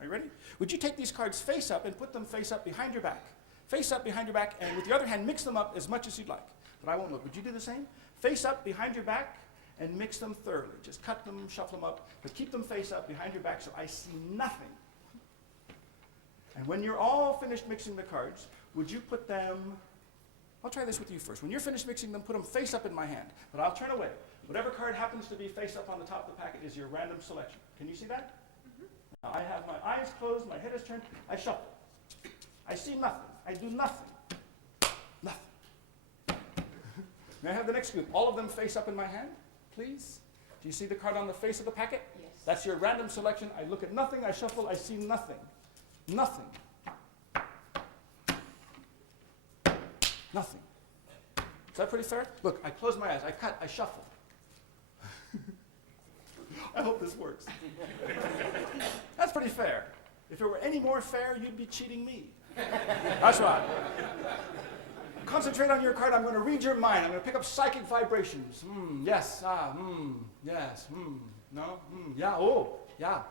Are you ready? Would you take these cards face up and put them face up behind your back? Face up behind your back, and with the other hand, mix them up as much as you'd like. But I won't look. Would you do the same? Face up behind your back and mix them thoroughly. Just cut them, shuffle them up, but keep them face up behind your back so I see nothing. And when you're all finished mixing the cards, would you put them, I'll try this with you first. When you're finished mixing them, put them face up in my hand, but I'll turn away. Whatever card happens to be face up on the top of the packet is your random selection. Can you see that? Now, I have my eyes closed, my head is turned, I shuffle. I see nothing. I do nothing. Nothing. May I have the next group? All of them face up in my hand, please? Do you see the card on the face of the packet? Yes. That's your random selection. I look at nothing, I shuffle, I see nothing. Nothing. Nothing. Is that pretty fair? Look, I close my eyes, I cut, I shuffle. I hope this works. That's pretty fair. If it were any more fair, you'd be cheating me. That's right. Concentrate on your card. I'm going to read your mind. I'm going to pick up psychic vibrations. Yes, yes, no, yeah, oh, yeah.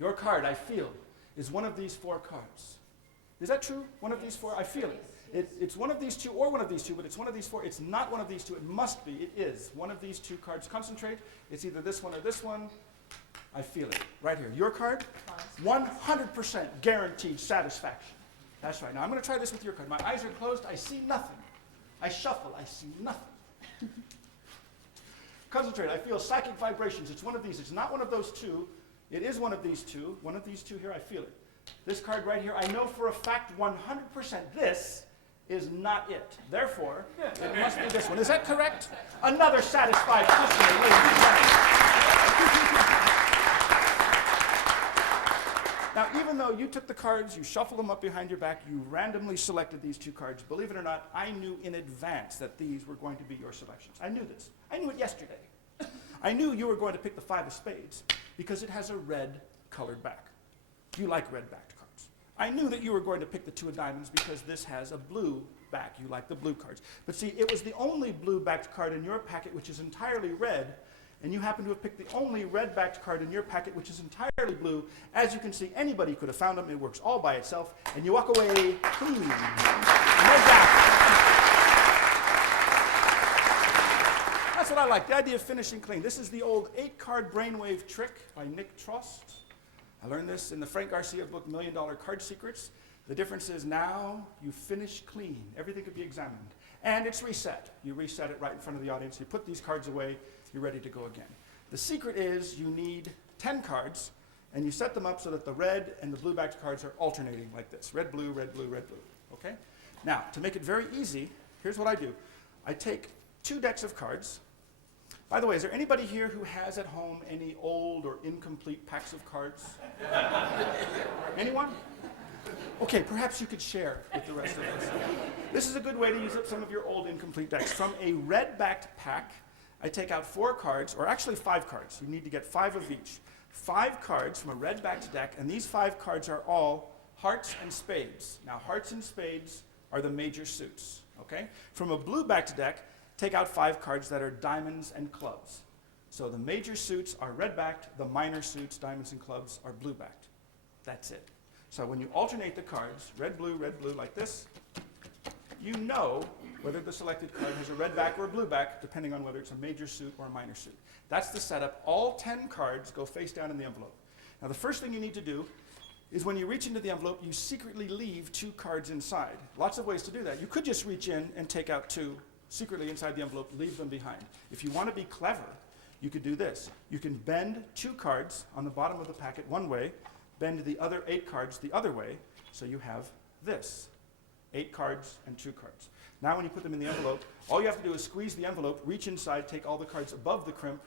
Your card, I feel, is one of these 4 cards. Is that true? One of these 4? I feel it. It's one of these 2 or one of these 2, but it's one of these 4. It's not one of these 2. It must be. It is one of these 2 cards. Concentrate. It's either this one or this one. I feel it. Right here. Your card, 100% guaranteed satisfaction. That's right. Now I'm going to try this with your card. My eyes are closed. I see nothing. I shuffle. I see nothing. Concentrate. I feel psychic vibrations. It's one of these. It's not one of those two. It is one of these two. One of these two here, I feel it. This card right here, I know for a fact 100% this is not it. Therefore, it must be this one. Is that correct? Another satisfied customer, ladies and gentlemen. Now, even though you took the cards, you shuffled them up behind your back, you randomly selected these two cards, believe it or not, I knew in advance that these were going to be your selections. I knew this. I knew it yesterday. I knew you were going to pick the 5 of spades because it has a red colored back. You like red backed cards. I knew that you were going to pick the 2 of diamonds because this has a blue back. You like the blue cards. But see, it was the only blue backed card in your packet which is entirely red, and you happen to have picked the only red-backed card in your packet, which is entirely blue. As you can see, anybody could have found them. It works all by itself, and you walk away clean. No doubt. That's what I like, the idea of finishing clean. This is the old 8-card brainwave trick by Nick Trost. I learned this in the Frank Garcia book, $1 Million Card Secrets. The difference is now you finish clean. Everything could be examined. And it's reset. You reset it right in front of the audience. You put these cards away. You're ready to go again. The secret is you need 10 cards, and you set them up so that the red and the blue-backed cards are alternating like this. Red, blue, red, blue, red, blue. Okay? Now, to make it very easy, here's what I do. I take 2 decks of cards. By the way, is there anybody here who has at home any old or incomplete packs of cards? Anyone? Okay, perhaps you could share with the rest of us. This is a good way to use up some of your old incomplete decks. From a red-backed pack, I take out 4 cards, or actually 5 cards. You need to get 5 of each. 5 cards from a red-backed deck, and these 5 cards are all hearts and spades. Now, hearts and spades are the major suits, okay? From a blue-backed deck, take out 5 cards that are diamonds and clubs. So the major suits are red-backed, the minor suits, diamonds and clubs, are blue-backed. That's it. So when you alternate the cards, red, blue, like this, you know whether the selected card has a red back or a blue back, depending on whether it's a major suit or a minor suit. That's the setup. All 10 cards go face down in the envelope. Now, the first thing you need to do is when you reach into the envelope, you secretly leave 2 cards inside. Lots of ways to do that. You could just reach in and take out 2 secretly inside the envelope, leave them behind. If you want to be clever, you could do this. You can bend 2 cards on the bottom of the packet one way, bend the other 8 cards the other way, so you have this. 8 cards and 2 cards. Now when you put them in the envelope, all you have to do is squeeze the envelope, reach inside, take all the cards above the crimp,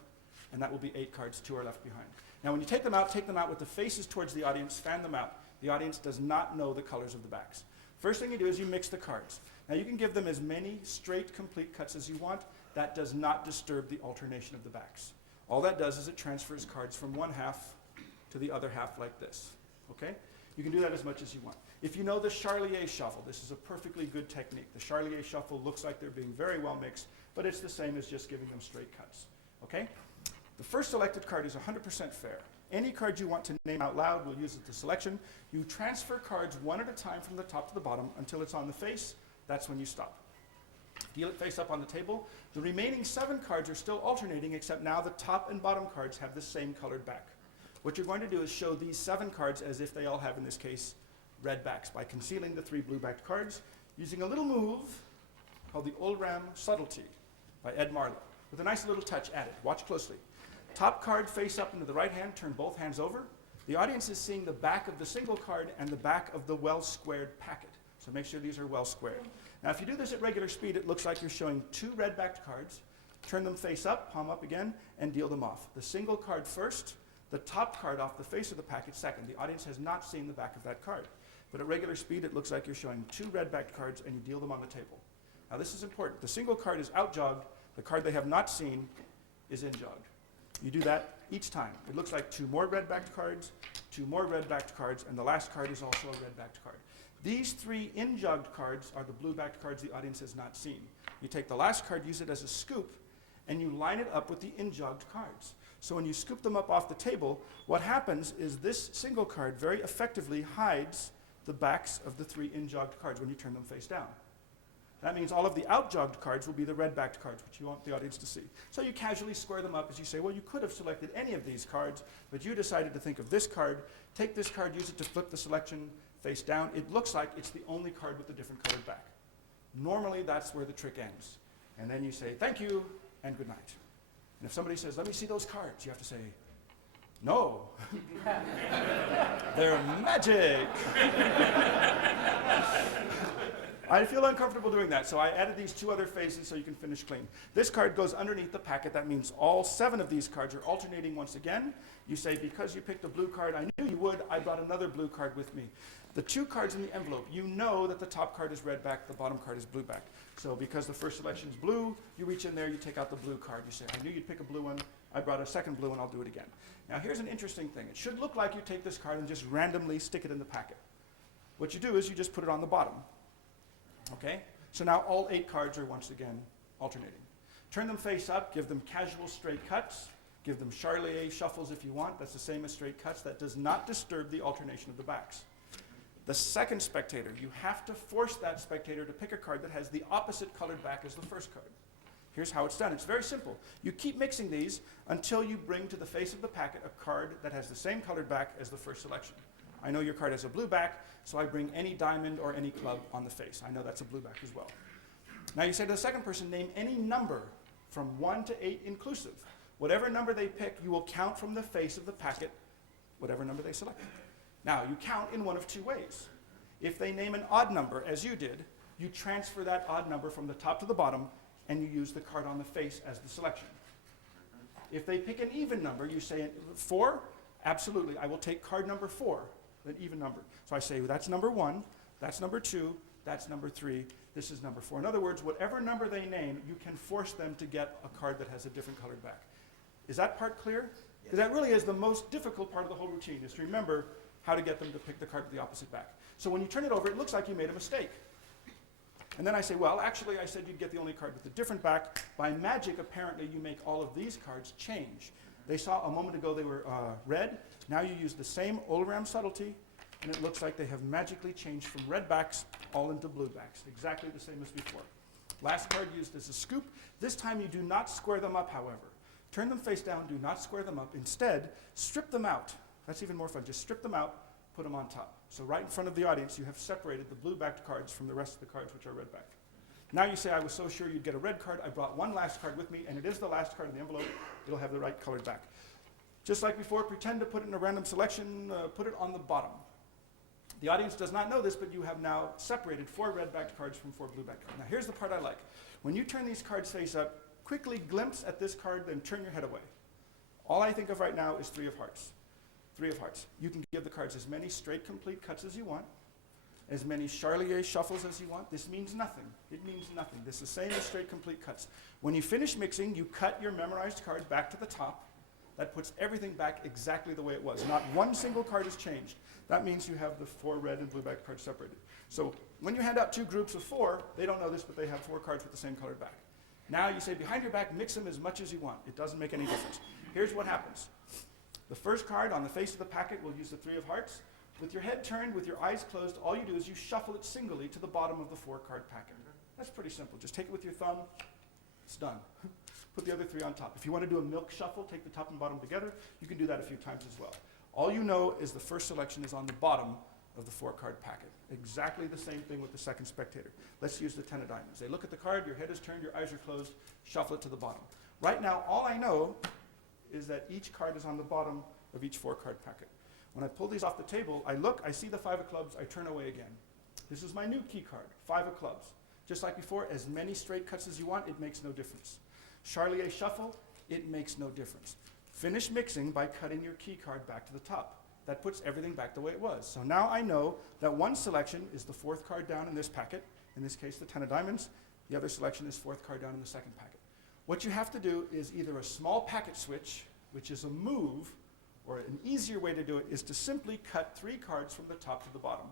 and that will be 8 cards, 2 are left behind. Now when you take them out with the faces towards the audience, fan them out. The audience does not know the colors of the backs. First thing you do is you mix the cards. Now you can give them as many straight, complete cuts as you want. That does not disturb the alternation of the backs. All that does is it transfers cards from one half to the other half like this, okay? You can do that as much as you want. If you know the Charlier shuffle, this is a perfectly good technique. The Charlier shuffle looks like they're being very well mixed, but it's the same as just giving them straight cuts, okay? The first selected card is 100% fair. Any card you want to name out loud, we'll use it to selection. You transfer cards one at a time from the top to the bottom until it's on the face. That's when you stop. Deal it face up on the table. The remaining 7 cards are still alternating, except now the top and bottom cards have the same colored back. What you're going to do is show these 7 cards as if they all have, in this case, red backs by concealing the 3 blue-backed cards using a little move called the Old Ram Subtlety by Ed Marlowe with a nice little touch added. Watch closely. Top card face up into the right hand, turn both hands over. The audience is seeing the back of the single card and the back of the well-squared packet. So make sure these are well squared. Now if you do this at regular speed, it looks like you're showing 2 red-backed cards. Turn them face up, palm up again, and deal them off. The single card first, the top card off the face of the packet second. The audience has not seen the back of that card. But at regular speed, it looks like you're showing 2 red-backed cards and you deal them on the table. Now this is important. The single card is out-jogged. The card they have not seen is in-jogged. You do that each time. It looks like 2 more red-backed cards, 2 more red-backed cards, and the last card is also a red-backed card. These 3 in-jogged cards are the blue-backed cards the audience has not seen. You take the last card, use it as a scoop, and you line it up with the in-jogged cards. So when you scoop them up off the table, what happens is this single card very effectively hides the backs of the 3 in-jogged cards when you turn them face down. That means all of the out-jogged cards will be the red-backed cards, which you want the audience to see. So you casually square them up as you say, well, you could have selected any of these cards, but you decided to think of this card, take this card, use it to flip the selection face down. It looks like it's the only card with a different colored back. Normally, that's where the trick ends. And then you say, thank you, and good night. And if somebody says, let me see those cards, you have to say, no. They're magic. I feel uncomfortable doing that, so I added these 2 other faces so you can finish clean. This card goes underneath the packet. That means all 7 of these cards are alternating once again. You say, because you picked a blue card, I knew you would, I brought another blue card with me. The 2 cards in the envelope, you know that the top card is red back, the bottom card is blue back. So because the first selection is blue, you reach in there, you take out the blue card. You say, I knew you'd pick a blue one, I brought a second blue one, I'll do it again. Now here's an interesting thing. It should look like you take this card and just randomly stick it in the packet. What you do is you just put it on the bottom. Okay? So now all 8 cards are once again alternating. Turn them face up, give them casual straight cuts, give them Charlier shuffles if you want. That's the same as straight cuts. That does not disturb the alternation of the backs. The second spectator, you have to force that spectator to pick a card that has the opposite colored back as the first card. Here's how it's done. It's very simple. You keep mixing these until you bring to the face of the packet a card that has the same colored back as the first selection. I know your card has a blue back, so I bring any diamond or any club on the face. I know that's a blue back as well. Now you say to the second person, name any number from 1 to 8 inclusive. Whatever number they pick, you will count from the face of the packet, whatever number they select. Now you count in one of 2 ways. If they name an odd number, as you did, you transfer that odd number from the top to the bottom, and you use the card on the face as the selection. If they pick an even number, you say 4, absolutely, I will take card number 4. An even number. So I say, that's number 1, that's number 2, that's number 3, this is number 4. In other words, whatever number they name, you can force them to get a card that has a different colored back. Is that part clear? Because that really is the most difficult part of the whole routine, is to remember how to get them to pick the card with the opposite back. So when you turn it over, it looks like you made a mistake. And then I say, well, actually, I said you'd get the only card with a different back. By magic, apparently, you make all of these cards change. They saw a moment ago they were red. Now you use the same Olaram subtlety, and it looks like they have magically changed from red backs all into blue backs, exactly the same as before. Last card used as a scoop. This time you do not square them up, however. Turn them face down, do not square them up. Instead, strip them out. That's even more fun. Just strip them out, put them on top. So right in front of the audience, you have separated the blue-backed cards from the rest of the cards, which are red-backed. Now you say, I was so sure you'd get a red card. I brought one last card with me, and it is the last card in the envelope. It'll have the right colored back. Just like before, pretend to put it in a random selection, put it on the bottom. The audience does not know this, but you have now separated 4 red-backed cards from 4 blue-backed cards. Now here's the part I like. When you turn these cards face up, quickly glimpse at this card, then turn your head away. All I think of right now is 3 of hearts. 3 of hearts. You can give the cards as many straight complete cuts as you want, as many Charlier shuffles as you want. This means nothing. It means nothing. This is the same as straight complete cuts. When you finish mixing, you cut your memorized card back to the top. That puts everything back exactly the way it was. Not one single card has changed. That means you have the 4 red and blue back cards separated. So when you hand out 2 groups of 4, they don't know this, but they have 4 cards with the same colored back. Now you say behind your back, mix them as much as you want. It doesn't make any difference. Here's what happens. The first card on the face of the packet will use the 3 of hearts. With your head turned, with your eyes closed, all you do is you shuffle it singly to the bottom of the 4-card packet. That's pretty simple. Just take it with your thumb. It's done. Put the other 3 on top. If you want to do a milk shuffle, take the top and bottom together. You can do that a few times as well. All you know is the first selection is on the bottom of the 4-card packet. Exactly the same thing with the second spectator. Let's use the 10 of diamonds. They look at the card, your head is turned, your eyes are closed, shuffle it to the bottom. Right now, all I know is that each card is on the bottom of each 4-card packet. When I pull these off the table, I look, I see the 5 of clubs, I turn away again. This is my new key card, 5 of clubs. Just like before, as many straight cuts as you want, it makes no difference. Charlier shuffle, it makes no difference. Finish mixing by cutting your key card back to the top. That puts everything back the way it was. So now I know that one selection is the 4th card down in this packet, in this case the 10 of diamonds. The other selection is 4th card down in the second packet. What you have to do is either a small packet switch, which is a move, or an easier way to do it is to simply cut 3 cards from the top to the bottom.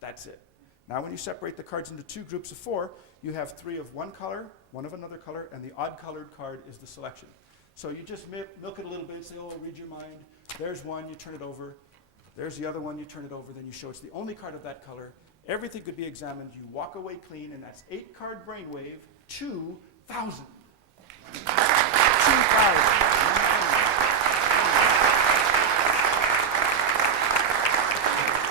That's it. Now when you separate the cards into 2 groups of 4, you have 3 of one color, 1 of another color, and the odd colored card is the selection. So you just milk it a little bit, say, oh, read your mind. There's one, you turn it over. There's the other one, you turn it over, then you show it's the only card of that color. Everything could be examined. You walk away clean, and that's 8-card brainwave, 2,000. 2,000.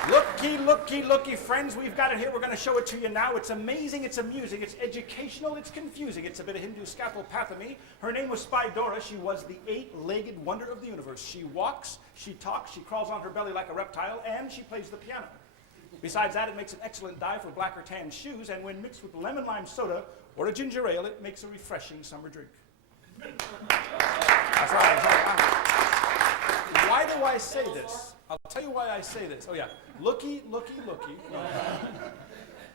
Looky, looky, friends, we've got it here. We're going to show it to you now. It's amazing, it's amusing, it's educational, it's confusing. It's a bit of Hindu scaphopathemy. Her name was Spy Dora. She was the eight-legged wonder of the universe. She walks, she talks, she crawls on her belly like a reptile, and she plays the piano. Besides that, it makes an excellent dye for black or tan shoes, and when mixed with lemon lime soda or a ginger ale, it makes a refreshing summer drink. That's right. Why do I say this? I'll tell you why I say this. Oh yeah, looky. No.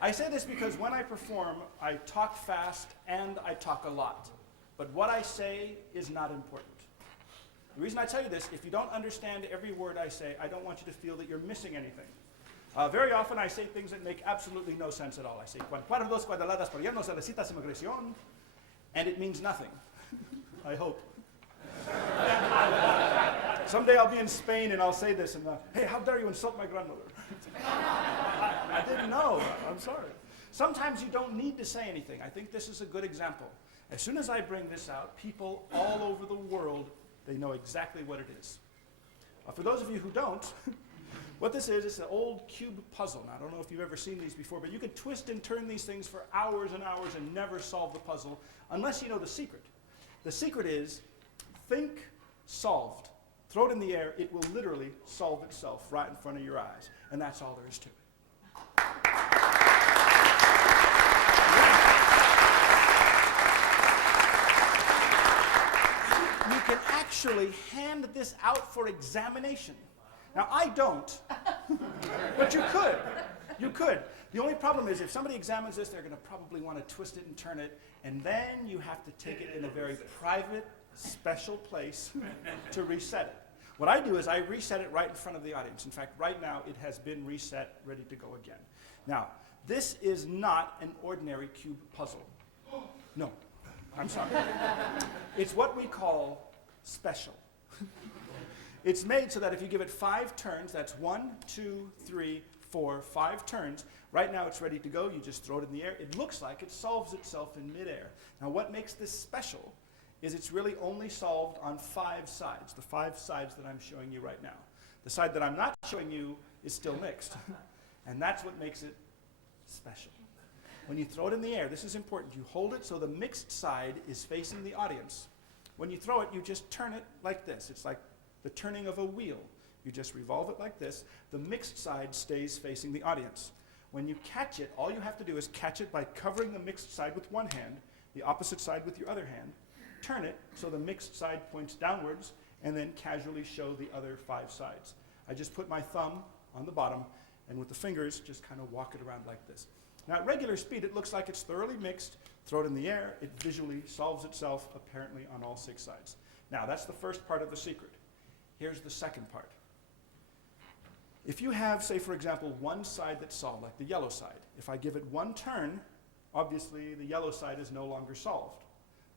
I say this because when I perform, I talk fast and I talk a lot. But what I say is not important. The reason I tell you this, if you don't understand every word I say, I don't want you to feel that you're missing anything. Very often I say things that make absolutely no sense at all. I say, cuatro dos cuadradas por no se necesita inmigración, and it means nothing. I hope. Someday I'll be in Spain and I'll say this, and hey, how dare you insult my grandmother? I didn't know. I'm sorry. Sometimes you don't need to say anything. I think this is a good example. As soon as I bring this out, people all over the world, they know exactly what it is. For those of you who don't, what this is, it's an old cube puzzle. Now, I don't know if you've ever seen these before, but you could twist and turn these things for hours and hours and never solve the puzzle unless you know the secret. The secret is think solved. Throw it in the air, it will literally solve itself right in front of your eyes. And that's all there is to it. You can actually hand this out for examination. Now, I don't, but you could. You could. The only problem is if somebody examines this, they're going to probably want to twist it and turn it, and then you have to take it in a very private, special place to reset it. What I do is I reset it right in front of the audience. In fact, right now it has been reset, ready to go again. Now, this is not an ordinary cube puzzle. No, I'm sorry. It's what we call special. It's made so that if you give it 5 turns, that's 1, 2, 3, 4, 5 turns. Right now it's ready to go. You just throw it in the air. It looks like it solves itself in midair. Now, what makes this special is it's really only solved on 5 sides, the 5 sides that I'm showing you right now. The side that I'm not showing you is still mixed, and that's what makes it special. When you throw it in the air, this is important. You hold it so the mixed side is facing the audience. When you throw it, you just turn it like this. It's like the turning of a wheel. You just revolve it like this. The mixed side stays facing the audience. When you catch it, all you have to do is catch it by covering the mixed side with one hand, the opposite side with your other hand, turn it so the mixed side points downwards, and then casually show the other 5 sides. I just put my thumb on the bottom, and with the fingers, just kind of walk it around like this. Now, at regular speed, it looks like it's thoroughly mixed. Throw it in the air, it visually solves itself, apparently, on all 6 sides. Now, that's the first part of the secret. Here's the second part. If you have, say, for example, one side that's solved, like the yellow side, if I give it 1 turn, obviously the yellow side is no longer solved.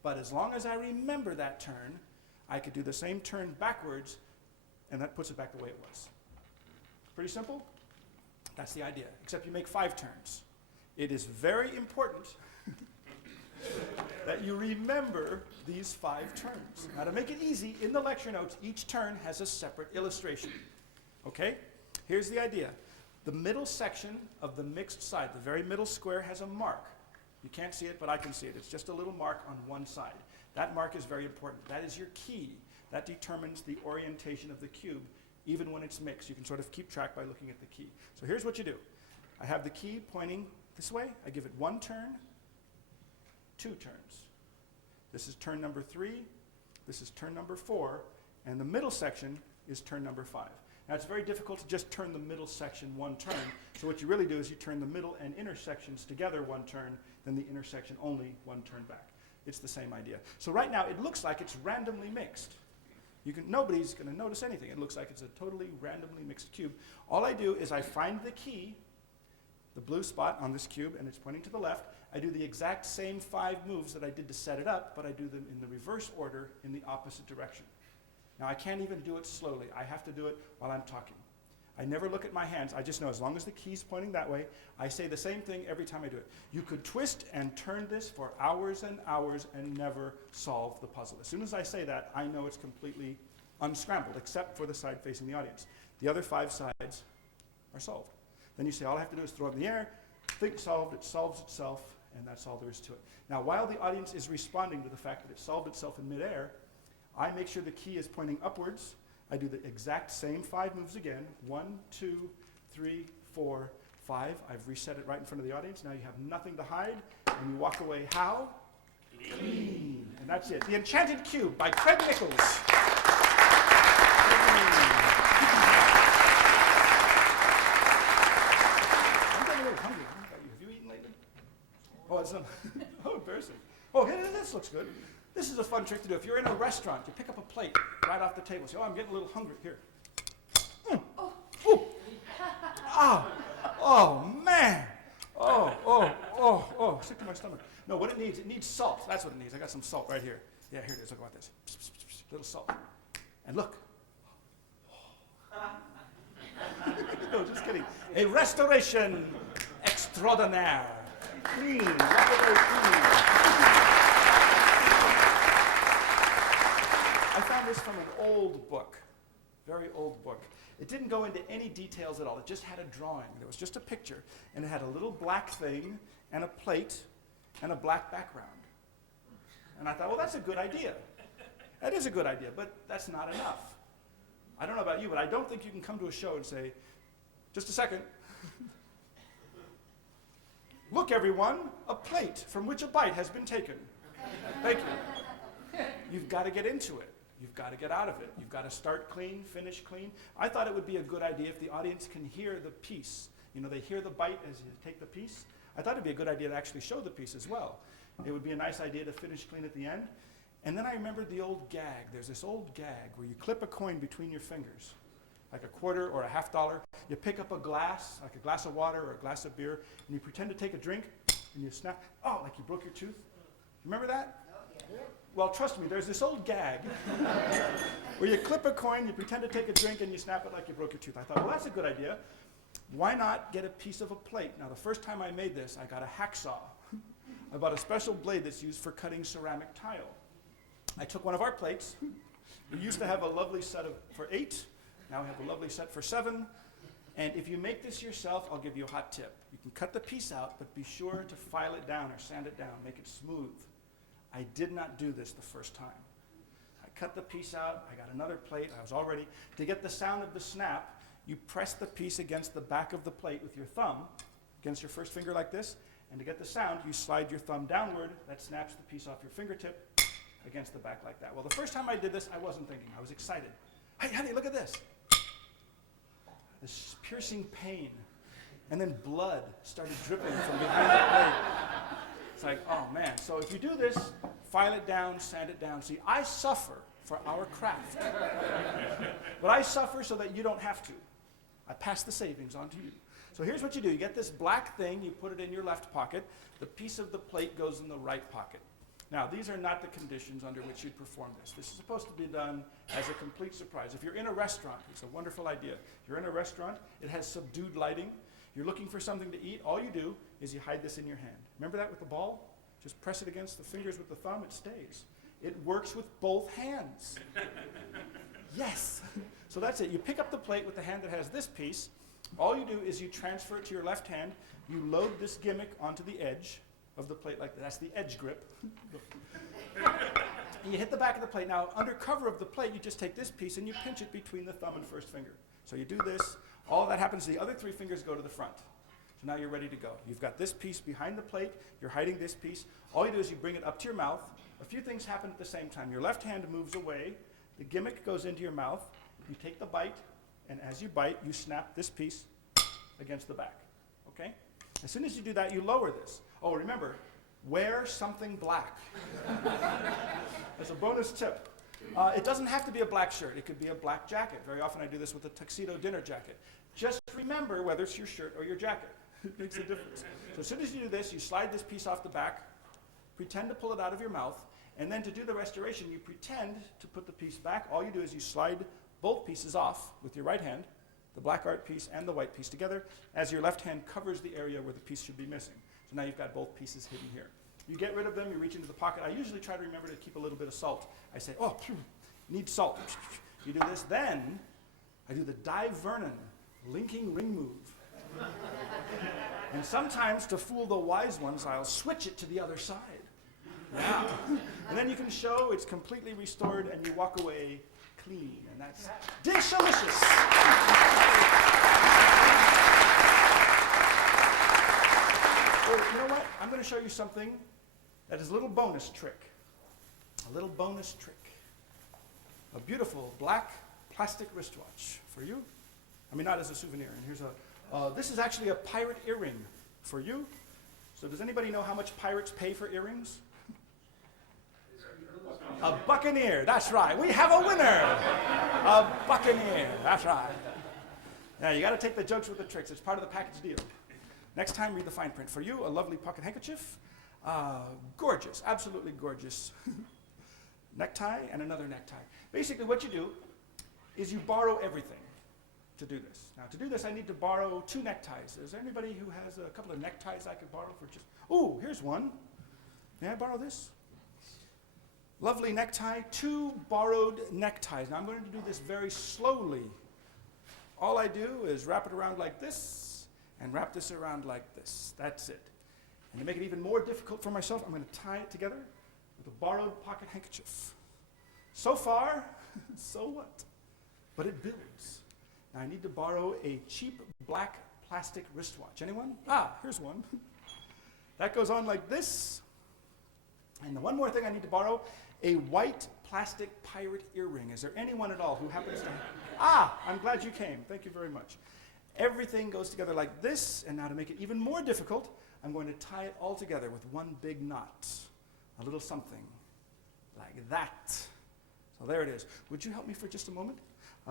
But as long as I remember that turn, I could do the same turn backwards, and that puts it back the way it was. Pretty simple? That's the idea, except you make 5 turns. It is very important that you remember these 5 turns. Now, to make it easy, in the lecture notes, each turn has a separate illustration. Okay? Here's the idea. The middle section of the mixed side, the very middle square, has a mark. You can't see it, but I can see it. It's just a little mark on one side. That mark is very important. That is your key. That determines the orientation of the cube, even when it's mixed. You can sort of keep track by looking at the key. So here's what you do. I have the key pointing this way. I give it 1 turn, 2 turns. This is turn number 3. This is turn number 4. And the middle section is turn number 5. Now, it's very difficult to just turn the middle section 1 turn. So what you really do is you turn the middle and intersections together 1 turn, then the intersection only 1 turn back. It's the same idea. So right now, it looks like it's randomly mixed. Nobody's going to notice anything. It looks like it's a totally randomly mixed cube. All I do is I find the key, the blue spot on this cube, and it's pointing to the left. I do the exact same 5 moves that I did to set it up, but I do them in the reverse order in the opposite direction. Now, I can't even do it slowly. I have to do it while I'm talking. I never look at my hands. I just know as long as the key's pointing that way, I say the same thing every time I do it. You could twist and turn this for hours and hours and never solve the puzzle. As soon as I say that, I know it's completely unscrambled, except for the side facing the audience. The other 5 sides are solved. Then you say, all I have to do is throw it in the air, think solved, it solves itself, and that's all there is to it. Now, while the audience is responding to the fact that it solved itself in midair, I make sure the key is pointing upwards. I do the exact same 5 moves again. 1, 2, 3, 4, 5. I've reset it right in front of the audience. Now you have nothing to hide, and you walk away how? Clean. And that's it. The Enchanted Cube by Craig Nichols. I'm getting a little hungry. How about you? Have you eaten lately? Oh, it's oh, embarrassing. Oh, this looks good. This is a fun trick to do. If you're in a restaurant, you pick up a plate right off the table. Say, oh, I'm getting a little hungry. Here. Oh. Ooh. Oh, man. Oh, sick to my stomach. No, what it needs salt. That's what it needs. I got some salt right here. Yeah, here it is. Look about this. Little salt. And look. No, just kidding. A restoration extraordinaire. Clean. Very, very clean. I found this from an old book, very old book. It didn't go into any details at all. It just had a drawing. There was just a picture, and it had a little black thing and a plate and a black background. And I thought, well, that's a good idea. That is a good idea, but that's not enough. I don't know about you, but I don't think you can come to a show and say, just a second. Look, everyone, a plate from which a bite has been taken. Thank you. You've got to get into it. You've got to get out of it. You've got to start clean, finish clean. I thought it would be a good idea if the audience can hear the piece. You know, they hear the bite as you take the piece. I thought it'd be a good idea to actually show the piece as well. It would be a nice idea to finish clean at the end. And then I remembered the old gag. There's this old gag where you clip a coin between your fingers, like a quarter or a $50. You pick up a glass, like a glass of water or a glass of beer, and you pretend to take a drink, and you snap, oh, like you broke your tooth. Remember that? Yeah. Well, trust me, there's this old gag where you clip a coin, you pretend to take a drink, and you snap it like you broke your tooth. I thought, well, that's a good idea. Why not get a piece of a plate? Now, the first time I made this, I got a hacksaw. I bought a special blade that's used for cutting ceramic tile. I took one of our plates. We used to have a lovely set for 8. Now we have a lovely set for 7. And if you make this yourself, I'll give you a hot tip. You can cut the piece out, but be sure to file it down or sand it down, make it smooth. I did not do this the first time. I cut the piece out, I got another plate, I was all ready. To get the sound of the snap, you press the piece against the back of the plate with your thumb, against your first finger like this, and to get the sound, you slide your thumb downward, that snaps the piece off your fingertip against the back like that. Well, the first time I did this, I wasn't thinking, I was excited. Hey, honey, look at this. This piercing pain, and then blood started dripping from behind the plate. It's like, oh man. So if you do this, file it down, sand it down. See, I suffer for our craft. But I suffer so that you don't have to. I pass the savings on to you. So here's what you do. You get this black thing, you put it in your left pocket. The piece of the plate goes in the right pocket. Now, these are not the conditions under which you'd perform this. This is supposed to be done as a complete surprise. If you're in a restaurant, it's a wonderful idea. If you're in a restaurant, it has subdued lighting. You're looking for something to eat. All you do is you hide this in your hand. Remember that with the ball? Just press it against the fingers with the thumb, it stays. It works with both hands. Yes. So that's it. You pick up the plate with the hand that has this piece. All you do is you transfer it to your left hand. You load this gimmick onto the edge of the plate like that. That's the edge grip. And you hit the back of the plate. Now, under cover of the plate, you just take this piece and you pinch it between the thumb and first finger. So you do this. All that happens, the other 3 fingers go to the front. So now you're ready to go. You've got this piece behind the plate. You're hiding this piece. All you do is you bring it up to your mouth. A few things happen at the same time. Your left hand moves away. The gimmick goes into your mouth. You take the bite, and as you bite, you snap this piece against the back. Okay? As soon as you do that, you lower this. Oh, remember, wear something black. As a bonus tip. It doesn't have to be a black shirt. It could be a black jacket. Very often I do this with a tuxedo dinner jacket. Just remember whether it's your shirt or your jacket. It makes a difference. So as soon as you do this, you slide this piece off the back, pretend to pull it out of your mouth, and then to do the restoration, you pretend to put the piece back. All you do is you slide both pieces off with your right hand, the black art piece and the white piece together, as your left hand covers the area where the piece should be missing. So now you've got both pieces hidden here. You get rid of them, you reach into the pocket. I usually try to remember to keep a little bit of salt. I say, oh, need salt. You do this, then I do the Vernon linking ring move. And sometimes, to fool the wise ones, I'll switch it to the other side. Yeah. And then you can show it's completely restored and you walk away clean. And that's dish-alicious. So, you know what? I'm going to show you something that is a little bonus trick. A little bonus trick. A beautiful black plastic wristwatch for you. I mean, not as a souvenir. And here's this is actually a pirate earring for you. So does anybody know how much pirates pay for earrings? A buccaneer, that's right. We have a winner. A buccaneer, that's right. Now, you got to take the jokes with the tricks. It's part of the package deal. Next time, read the fine print. For you, a lovely pocket handkerchief. Gorgeous, absolutely gorgeous. Necktie and another necktie. Basically, what you do is you borrow everything to do this. Now, to do this, I need to borrow 2 neckties. Is there anybody who has a couple of neckties I could borrow for just... Oh, here's one. May I borrow this? Lovely necktie, 2 borrowed neckties. Now, I'm going to do this very slowly. All I do is wrap it around like this and wrap this around like this. That's it. And to make it even more difficult for myself, I'm going to tie it together with a borrowed pocket handkerchief. So far, so what? But it builds. Now, I need to borrow a cheap black plastic wristwatch. Anyone? Ah, here's one. That goes on like this. And the one more thing I need to borrow, a white plastic pirate earring. Is there anyone at all who happens to... Ah, I'm glad you came. Thank you very much. Everything goes together like this, and now to make it even more difficult, I'm going to tie it all together with one big knot. A little something like that. So there it is. Would you help me for just a moment?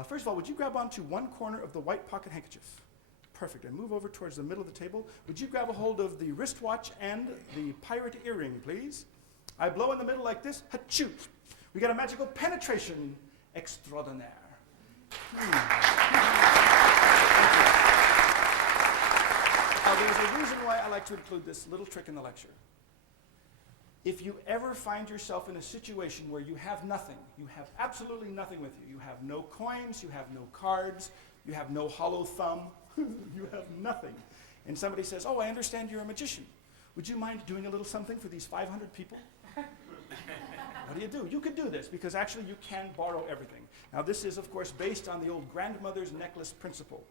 First of all, would you grab onto one corner of the white pocket handkerchief? Perfect. And move over towards the middle of the table. Would you grab a hold of the wristwatch and the pirate earring, please? I blow in the middle like this. Hachoo! We got a magical penetration extraordinaire. Now, there's a reason why I like to include this little trick in the lecture. If you ever find yourself in a situation where you have nothing, you have absolutely nothing with you, you have no coins, you have no cards, you have no hollow thumb, you have nothing, and somebody says, oh, I understand you're a magician. Would you mind doing a little something for these 500 people? What do? You could do this, because actually you can borrow everything. Now, this is, of course, based on the old grandmother's necklace principle.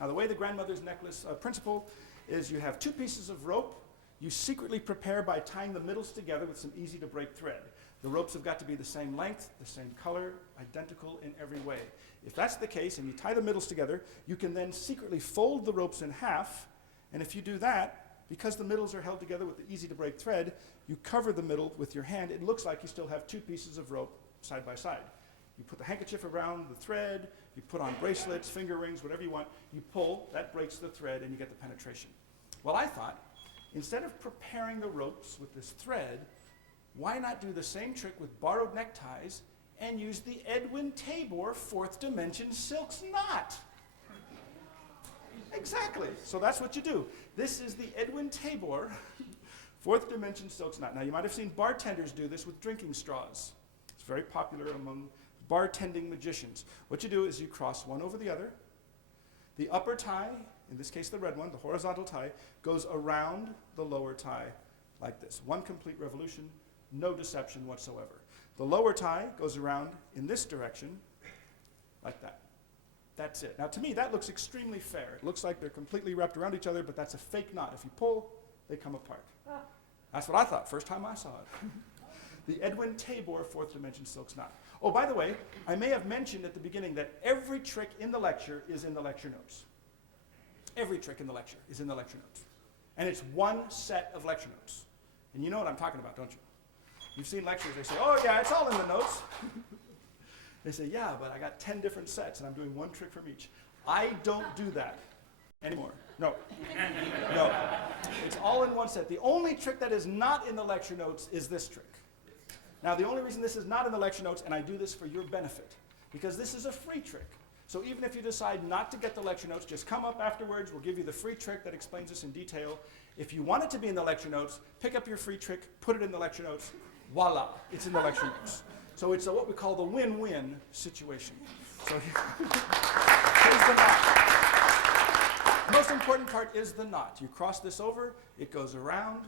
Now, the way the grandmother's necklace principle is you have 2 pieces of rope. You secretly prepare by tying the middles together with some easy-to-break thread. The ropes have got to be the same length, the same color, identical in every way. If that's the case, and you tie the middles together, you can then secretly fold the ropes in half, and if you do that, because the middles are held together with the easy-to-break thread, you cover the middle with your hand. It looks like you still have 2 pieces of rope side by side. You put the handkerchief around the thread, you put on bracelets, finger rings, whatever you want, you pull, that breaks the thread, and you get the penetration. Well, I thought, instead of preparing the ropes with this thread, why not do the same trick with borrowed neckties and use the Edwin Tabor 4th dimension silk's knot? Exactly. So that's what you do. This is the Edwin Tabor 4th dimension silk's knot. Now, you might have seen bartenders do this with drinking straws. It's very popular among bartending magicians. What you do is you cross one over the other. The upper tie, in this case the red one, the horizontal tie, goes around the lower tie like this. One complete revolution, no deception whatsoever. The lower tie goes around in this direction like that. That's it. Now, to me, that looks extremely fair. It looks like they're completely wrapped around each other, but that's a fake knot. If you pull, they come apart. That's what I thought first time I saw it. The Edwin Tabor 4th dimension silk's knot. Oh, by the way, I may have mentioned at the beginning that every trick in the lecture is in the lecture notes. Every trick in the lecture is in the lecture notes. And it's one set of lecture notes. And you know what I'm talking about, don't you? You've seen lectures, they say, oh yeah, it's all in the notes. They say, yeah, but I got 10 different sets and I'm doing one trick from each. I don't do that anymore. No. No. It's all in one set. The only trick that is not in the lecture notes is this trick. Now, the only reason this is not in the lecture notes, and I do this for your benefit, because this is a free trick. So even if you decide not to get the lecture notes, just come up afterwards. We'll give you the free trick that explains this in detail. If you want it to be in the lecture notes, pick up your free trick, put it in the lecture notes. Voila, it's in the lecture notes. So it's what we call the win-win situation. So here's the knot. The most important part is the knot. You cross this over, it goes around,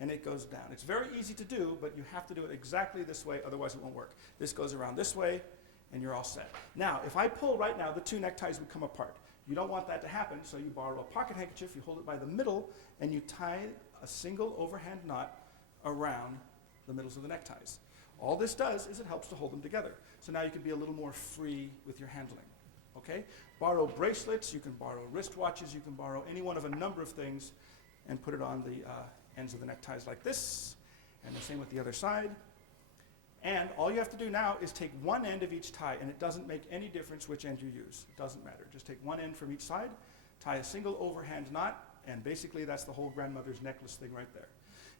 and it goes down. It's very easy to do, but you have to do it exactly this way, otherwise it won't work. This goes around this way, and you're all set. Now, if I pull right now, the two neckties would come apart. You don't want that to happen, so you borrow a pocket handkerchief, you hold it by the middle, and you tie a single overhand knot around the middles of the neckties. All this does is it helps to hold them together. So now you can be a little more free with your handling. Okay? Borrow bracelets, you can borrow wristwatches, you can borrow any one of a number of things and put it on the ends of the neckties like this, and the same with the other side. And all you have to do now is take one end of each tie, and it doesn't make any difference which end you use. It doesn't matter. Just take one end from each side, tie a single overhand knot, and basically that's the whole grandmother's necklace thing right there.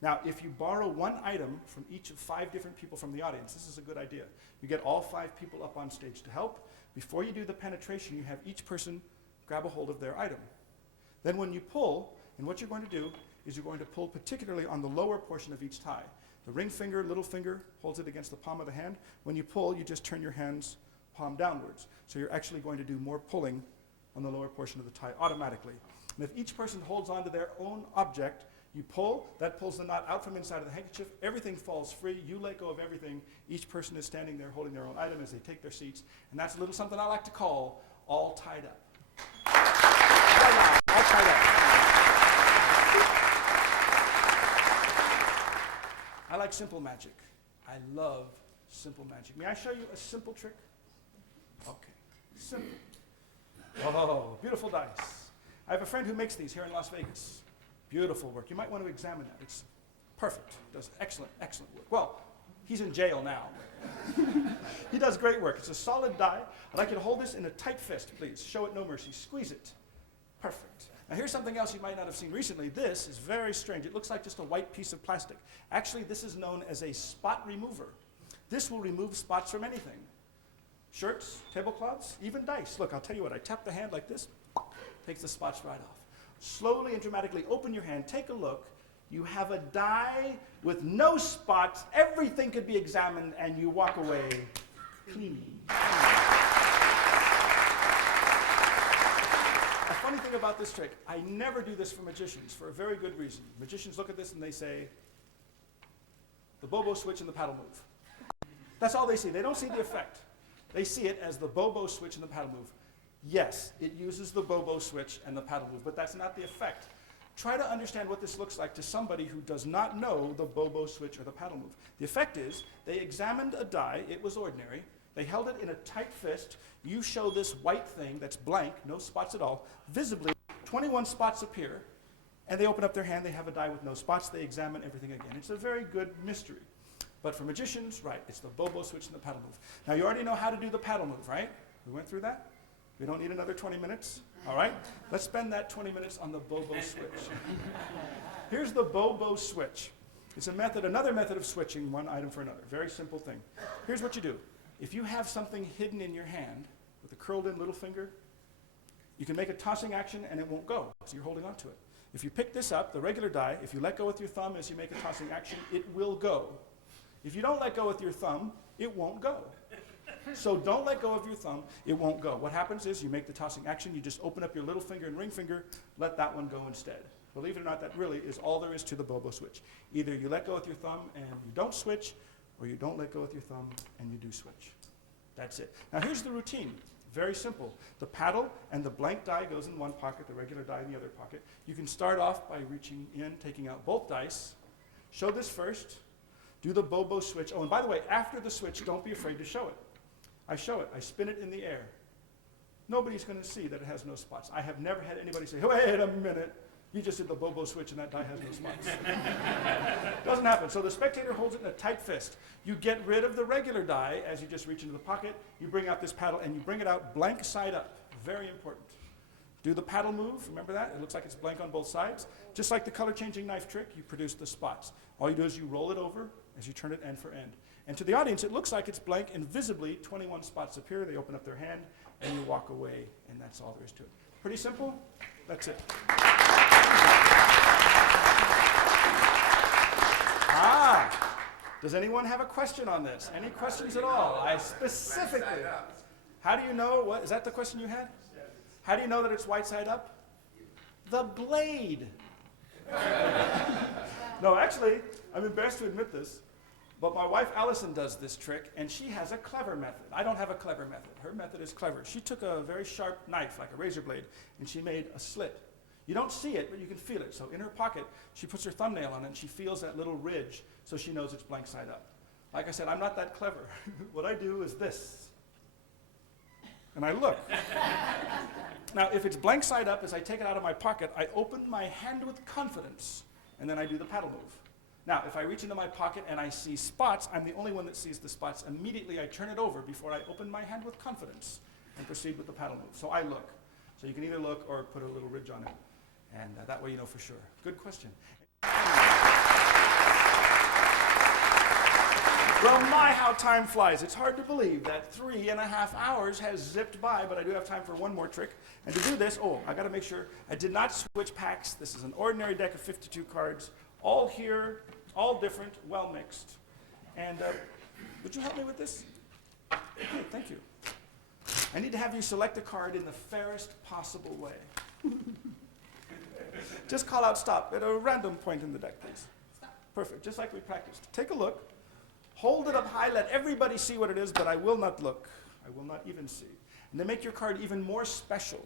Now, if you borrow one item from each of 5 different people from the audience, this is a good idea. You get all 5 people up on stage to help. Before you do the penetration, you have each person grab a hold of their item. Then when you pull, and what you're going to do is you're going to pull particularly on the lower portion of each tie. The ring finger, little finger, holds it against the palm of the hand. When you pull, you just turn your hands palm downwards. So you're actually going to do more pulling on the lower portion of the tie automatically. And if each person holds onto their own object, you pull, that pulls the knot out from inside of the handkerchief, everything falls free, you let go of everything, each person is standing there holding their own item as they take their seats, and that's a little something I like to call all tied up. All tied up. I like simple magic. I love simple magic. May I show you a simple trick? Okay, simple. Oh, beautiful dice. I have a friend who makes these here in Las Vegas. Beautiful work. You might want to examine that. It's perfect. Does excellent, excellent work. Well, he's in jail now. He does great work. It's a solid die. I'd like you to hold this in a tight fist, please. Show it no mercy. Squeeze it. Perfect. Now here's something else you might not have seen recently. This is very strange. It looks like just a white piece of plastic. Actually, this is known as a spot remover. This will remove spots from anything. Shirts, tablecloths, even dice. Look, I'll tell you what. I tap the hand like this. Takes the spots right off. Slowly and dramatically open your hand. Take a look. You have a die with no spots. Everything could be examined, and you walk away clean. A funny thing about this trick, I never do this for magicians for a very good reason. Magicians look at this and they say, the Bobo switch and the paddle move. That's all they see. They don't see the effect. They see it as the Bobo switch and the paddle move. Yes, it uses the Bobo switch and the paddle move, but that's not the effect. Try to understand what this looks like to somebody who does not know the Bobo switch or the paddle move. The effect is, they examined a die, it was ordinary, they held it in a tight fist, you show this white thing that's blank, no spots at all, visibly 21 spots appear, and they open up their hand, they have a die with no spots, they examine everything again. It's a very good mystery. But for magicians, right, it's the Bobo switch and the paddle move. Now you already know how to do the paddle move, right? We went through that? We don't need another 20 minutes, all right? Let's spend that 20 minutes on the Bobo switch. Here's the Bobo switch. It's a method, another method of switching one item for another. Very simple thing. Here's what you do. If you have something hidden in your hand with a curled in little finger, you can make a tossing action and it won't go, so you're holding on to it. If you pick this up, the regular die, if you let go with your thumb as you make a tossing action, it will go. If you don't let go with your thumb, it won't go. So don't let go of your thumb, it won't go. What happens is you make the tossing action, you just open up your little finger and ring finger, let that one go instead. Believe it or not, that really is all there is to the Bobo switch. Either you let go with your thumb and you don't switch, or you don't let go with your thumb and you do switch. That's it. Now here's the routine. Very simple. The paddle and the blank die goes in one pocket, the regular die in the other pocket. You can start off by reaching in, taking out both dice. Show this first. Do the Bobo switch. Oh, and by the way, after the switch, don't be afraid to show it. I show it. I spin it in the air. Nobody's going to see that it has no spots. I have never had anybody say, wait a minute, you just did the Bobo switch and that die has no spots. Doesn't happen. So the spectator holds it in a tight fist. You get rid of the regular die as you just reach into the pocket. You bring out this paddle and you bring it out blank side up. Very important. Do the paddle move. Remember that? It looks like it's blank on both sides. Just like the color changing knife trick, you produce the spots. All you do is you roll it over as you turn it end for end. And to the audience, it looks like it's blank, and visibly 21 spots appear. They open up their hand, and you walk away, and that's all there is to it. Pretty simple? That's it. Does anyone have a question on this? Any questions at all? I specifically. How do you know, what, is that the question you had? How do you know that it's white side up? the blade. No, actually, I'm embarrassed to admit this, but my wife Allison does this trick, and she has a clever method. I don't have a clever method. Her method is clever. She took a very sharp knife, like a razor blade, and she made a slit. You don't see it, but you can feel it. So in her pocket, she puts her thumbnail on it, and she feels that little ridge, so she knows it's blank side up. Like I said, I'm not that clever. What I do is this, and I look. Now, if it's blank side up, as I take it out of my pocket, I open my hand with confidence, and then I do the paddle move. Now, if I reach into my pocket and I see spots, I'm the only one that sees the spots. Immediately, I turn it over before I open my hand with confidence and proceed with the paddle move. So I look. So you can either look or put a little ridge on it, and that way you know for sure. Good question. Well, my, how time flies. It's hard to believe that 3.5 hours has zipped by, but I do have time for one more trick. And to do this, I got to make sure I did not switch packs. This is an ordinary deck of 52 cards, all here, all different, well mixed. And would you help me with this? Okay, thank you. I need to have you select a card in the fairest possible way. Just call out stop at a random point in the deck, please. Stop. Perfect, just like we practiced. Take a look. Hold it up high, let everybody see what it is, but I will not look. I will not even see. And to make your card even more special,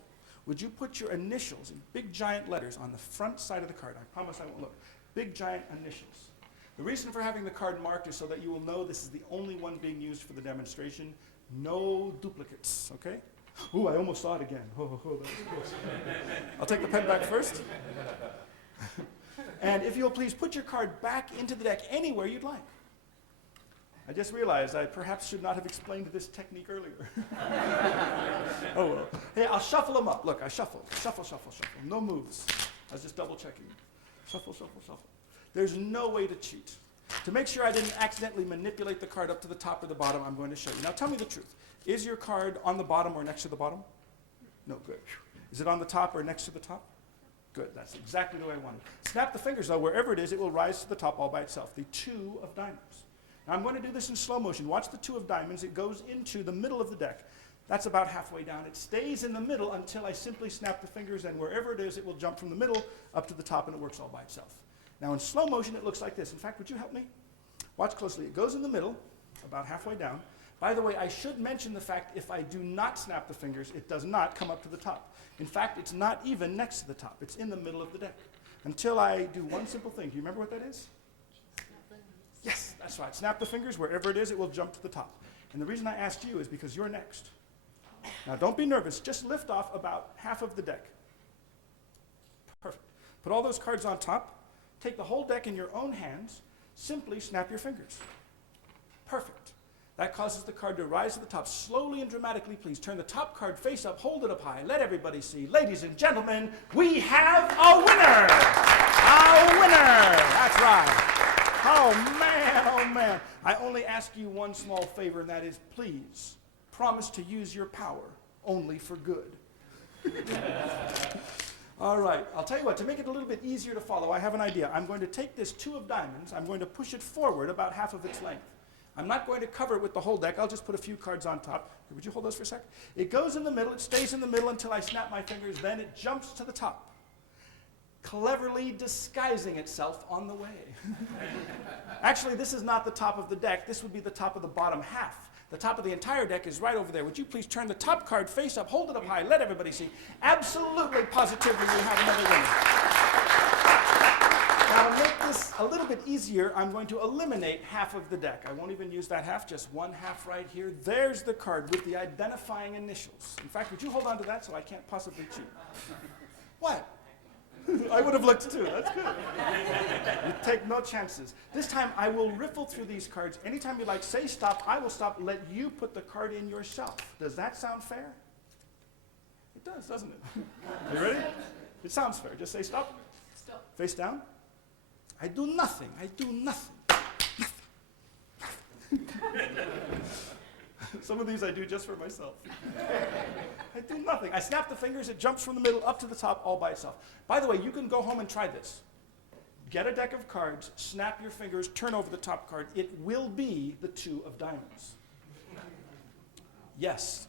would you put your initials in big giant letters on the front side of the card? I promise I won't look. Big giant initials. The reason for having the card marked is so that you will know this is the only one being used for the demonstration. No duplicates, okay? Ooh, I almost saw it again. That was close. I'll take the pen back first. And if you'll please put your card back into the deck anywhere you'd like. I just realized I perhaps should not have explained this technique earlier. Oh well. Hey, I'll shuffle them up. Look, I shuffle. Shuffle, shuffle, shuffle. No moves. I was just double checking. Shuffle, shuffle, shuffle. There's no way to cheat. To make sure I didn't accidentally manipulate the card up to the top or the bottom, I'm going to show you. Now tell me the truth. Is your card on the bottom or next to the bottom? No, good. Is it on the top or next to the top? Good, that's exactly the way I want it. Snap the fingers though, wherever it is, it will rise to the top all by itself. The 2 of diamonds. Now I'm going to do this in slow motion. Watch the 2 of diamonds. It goes into the middle of the deck. That's about halfway down. It stays in the middle until I simply snap the fingers, and wherever it is, it will jump from the middle up to the top, and it works all by itself. Now in slow motion, it looks like this. In fact, would you help me? Watch closely. It goes in the middle, about halfway down. By the way, I should mention the fact if I do not snap the fingers, it does not come up to the top. In fact, it's not even next to the top. It's in the middle of the deck. Until I do one simple thing. Do you remember what that is? Yes, that's right. Snap the fingers. Wherever it is, it will jump to the top. And the reason I asked you is because you're next. Now, don't be nervous. Just lift off about half of the deck. Perfect. Put all those cards on top. Take the whole deck in your own hands. Simply snap your fingers. Perfect. That causes the card to rise to the top. Slowly and dramatically, please. Turn the top card face up. Hold it up high. Let everybody see. Ladies and gentlemen, we have a winner! A winner! That's right. Oh man, I only ask you one small favor, and that is please promise to use your power only for good. All right, I'll tell you what, to make it a little bit easier to follow, I have an idea. I'm going to take this 2 of diamonds, I'm going to push it forward about half of its length. I'm not going to cover it with the whole deck, I'll just put a few cards on top. Here, would you hold those for a sec? It goes in the middle, it stays in the middle until I snap my fingers, then it jumps to the top, cleverly disguising itself on the way. Actually, this is not the top of the deck, this would be the top of the bottom half. The top of the entire deck is right over there. Would you please turn the top card face up, hold it up high, let everybody see. Absolutely, positively, you have another winner. Now, to make this a little bit easier, I'm going to eliminate half of the deck. I won't even use that half, just one half right here. There's the card with the identifying initials. In fact, would you hold on to that so I can't possibly cheat? What? I would have looked too, that's good. You take no chances. This time I will riffle through these cards. Anytime you like, say stop, I will stop, let you put the card in yourself. Does that sound fair? It does, doesn't it? Are you ready? It sounds fair. Just say stop. Stop. Face down. I do nothing, I do nothing. Some of these I do just for myself. I do nothing. I snap the fingers, it jumps from the middle up to the top all by itself. By the way, you can go home and try this. Get a deck of cards, snap your fingers, turn over the top card. It will be the 2 of diamonds. Yes.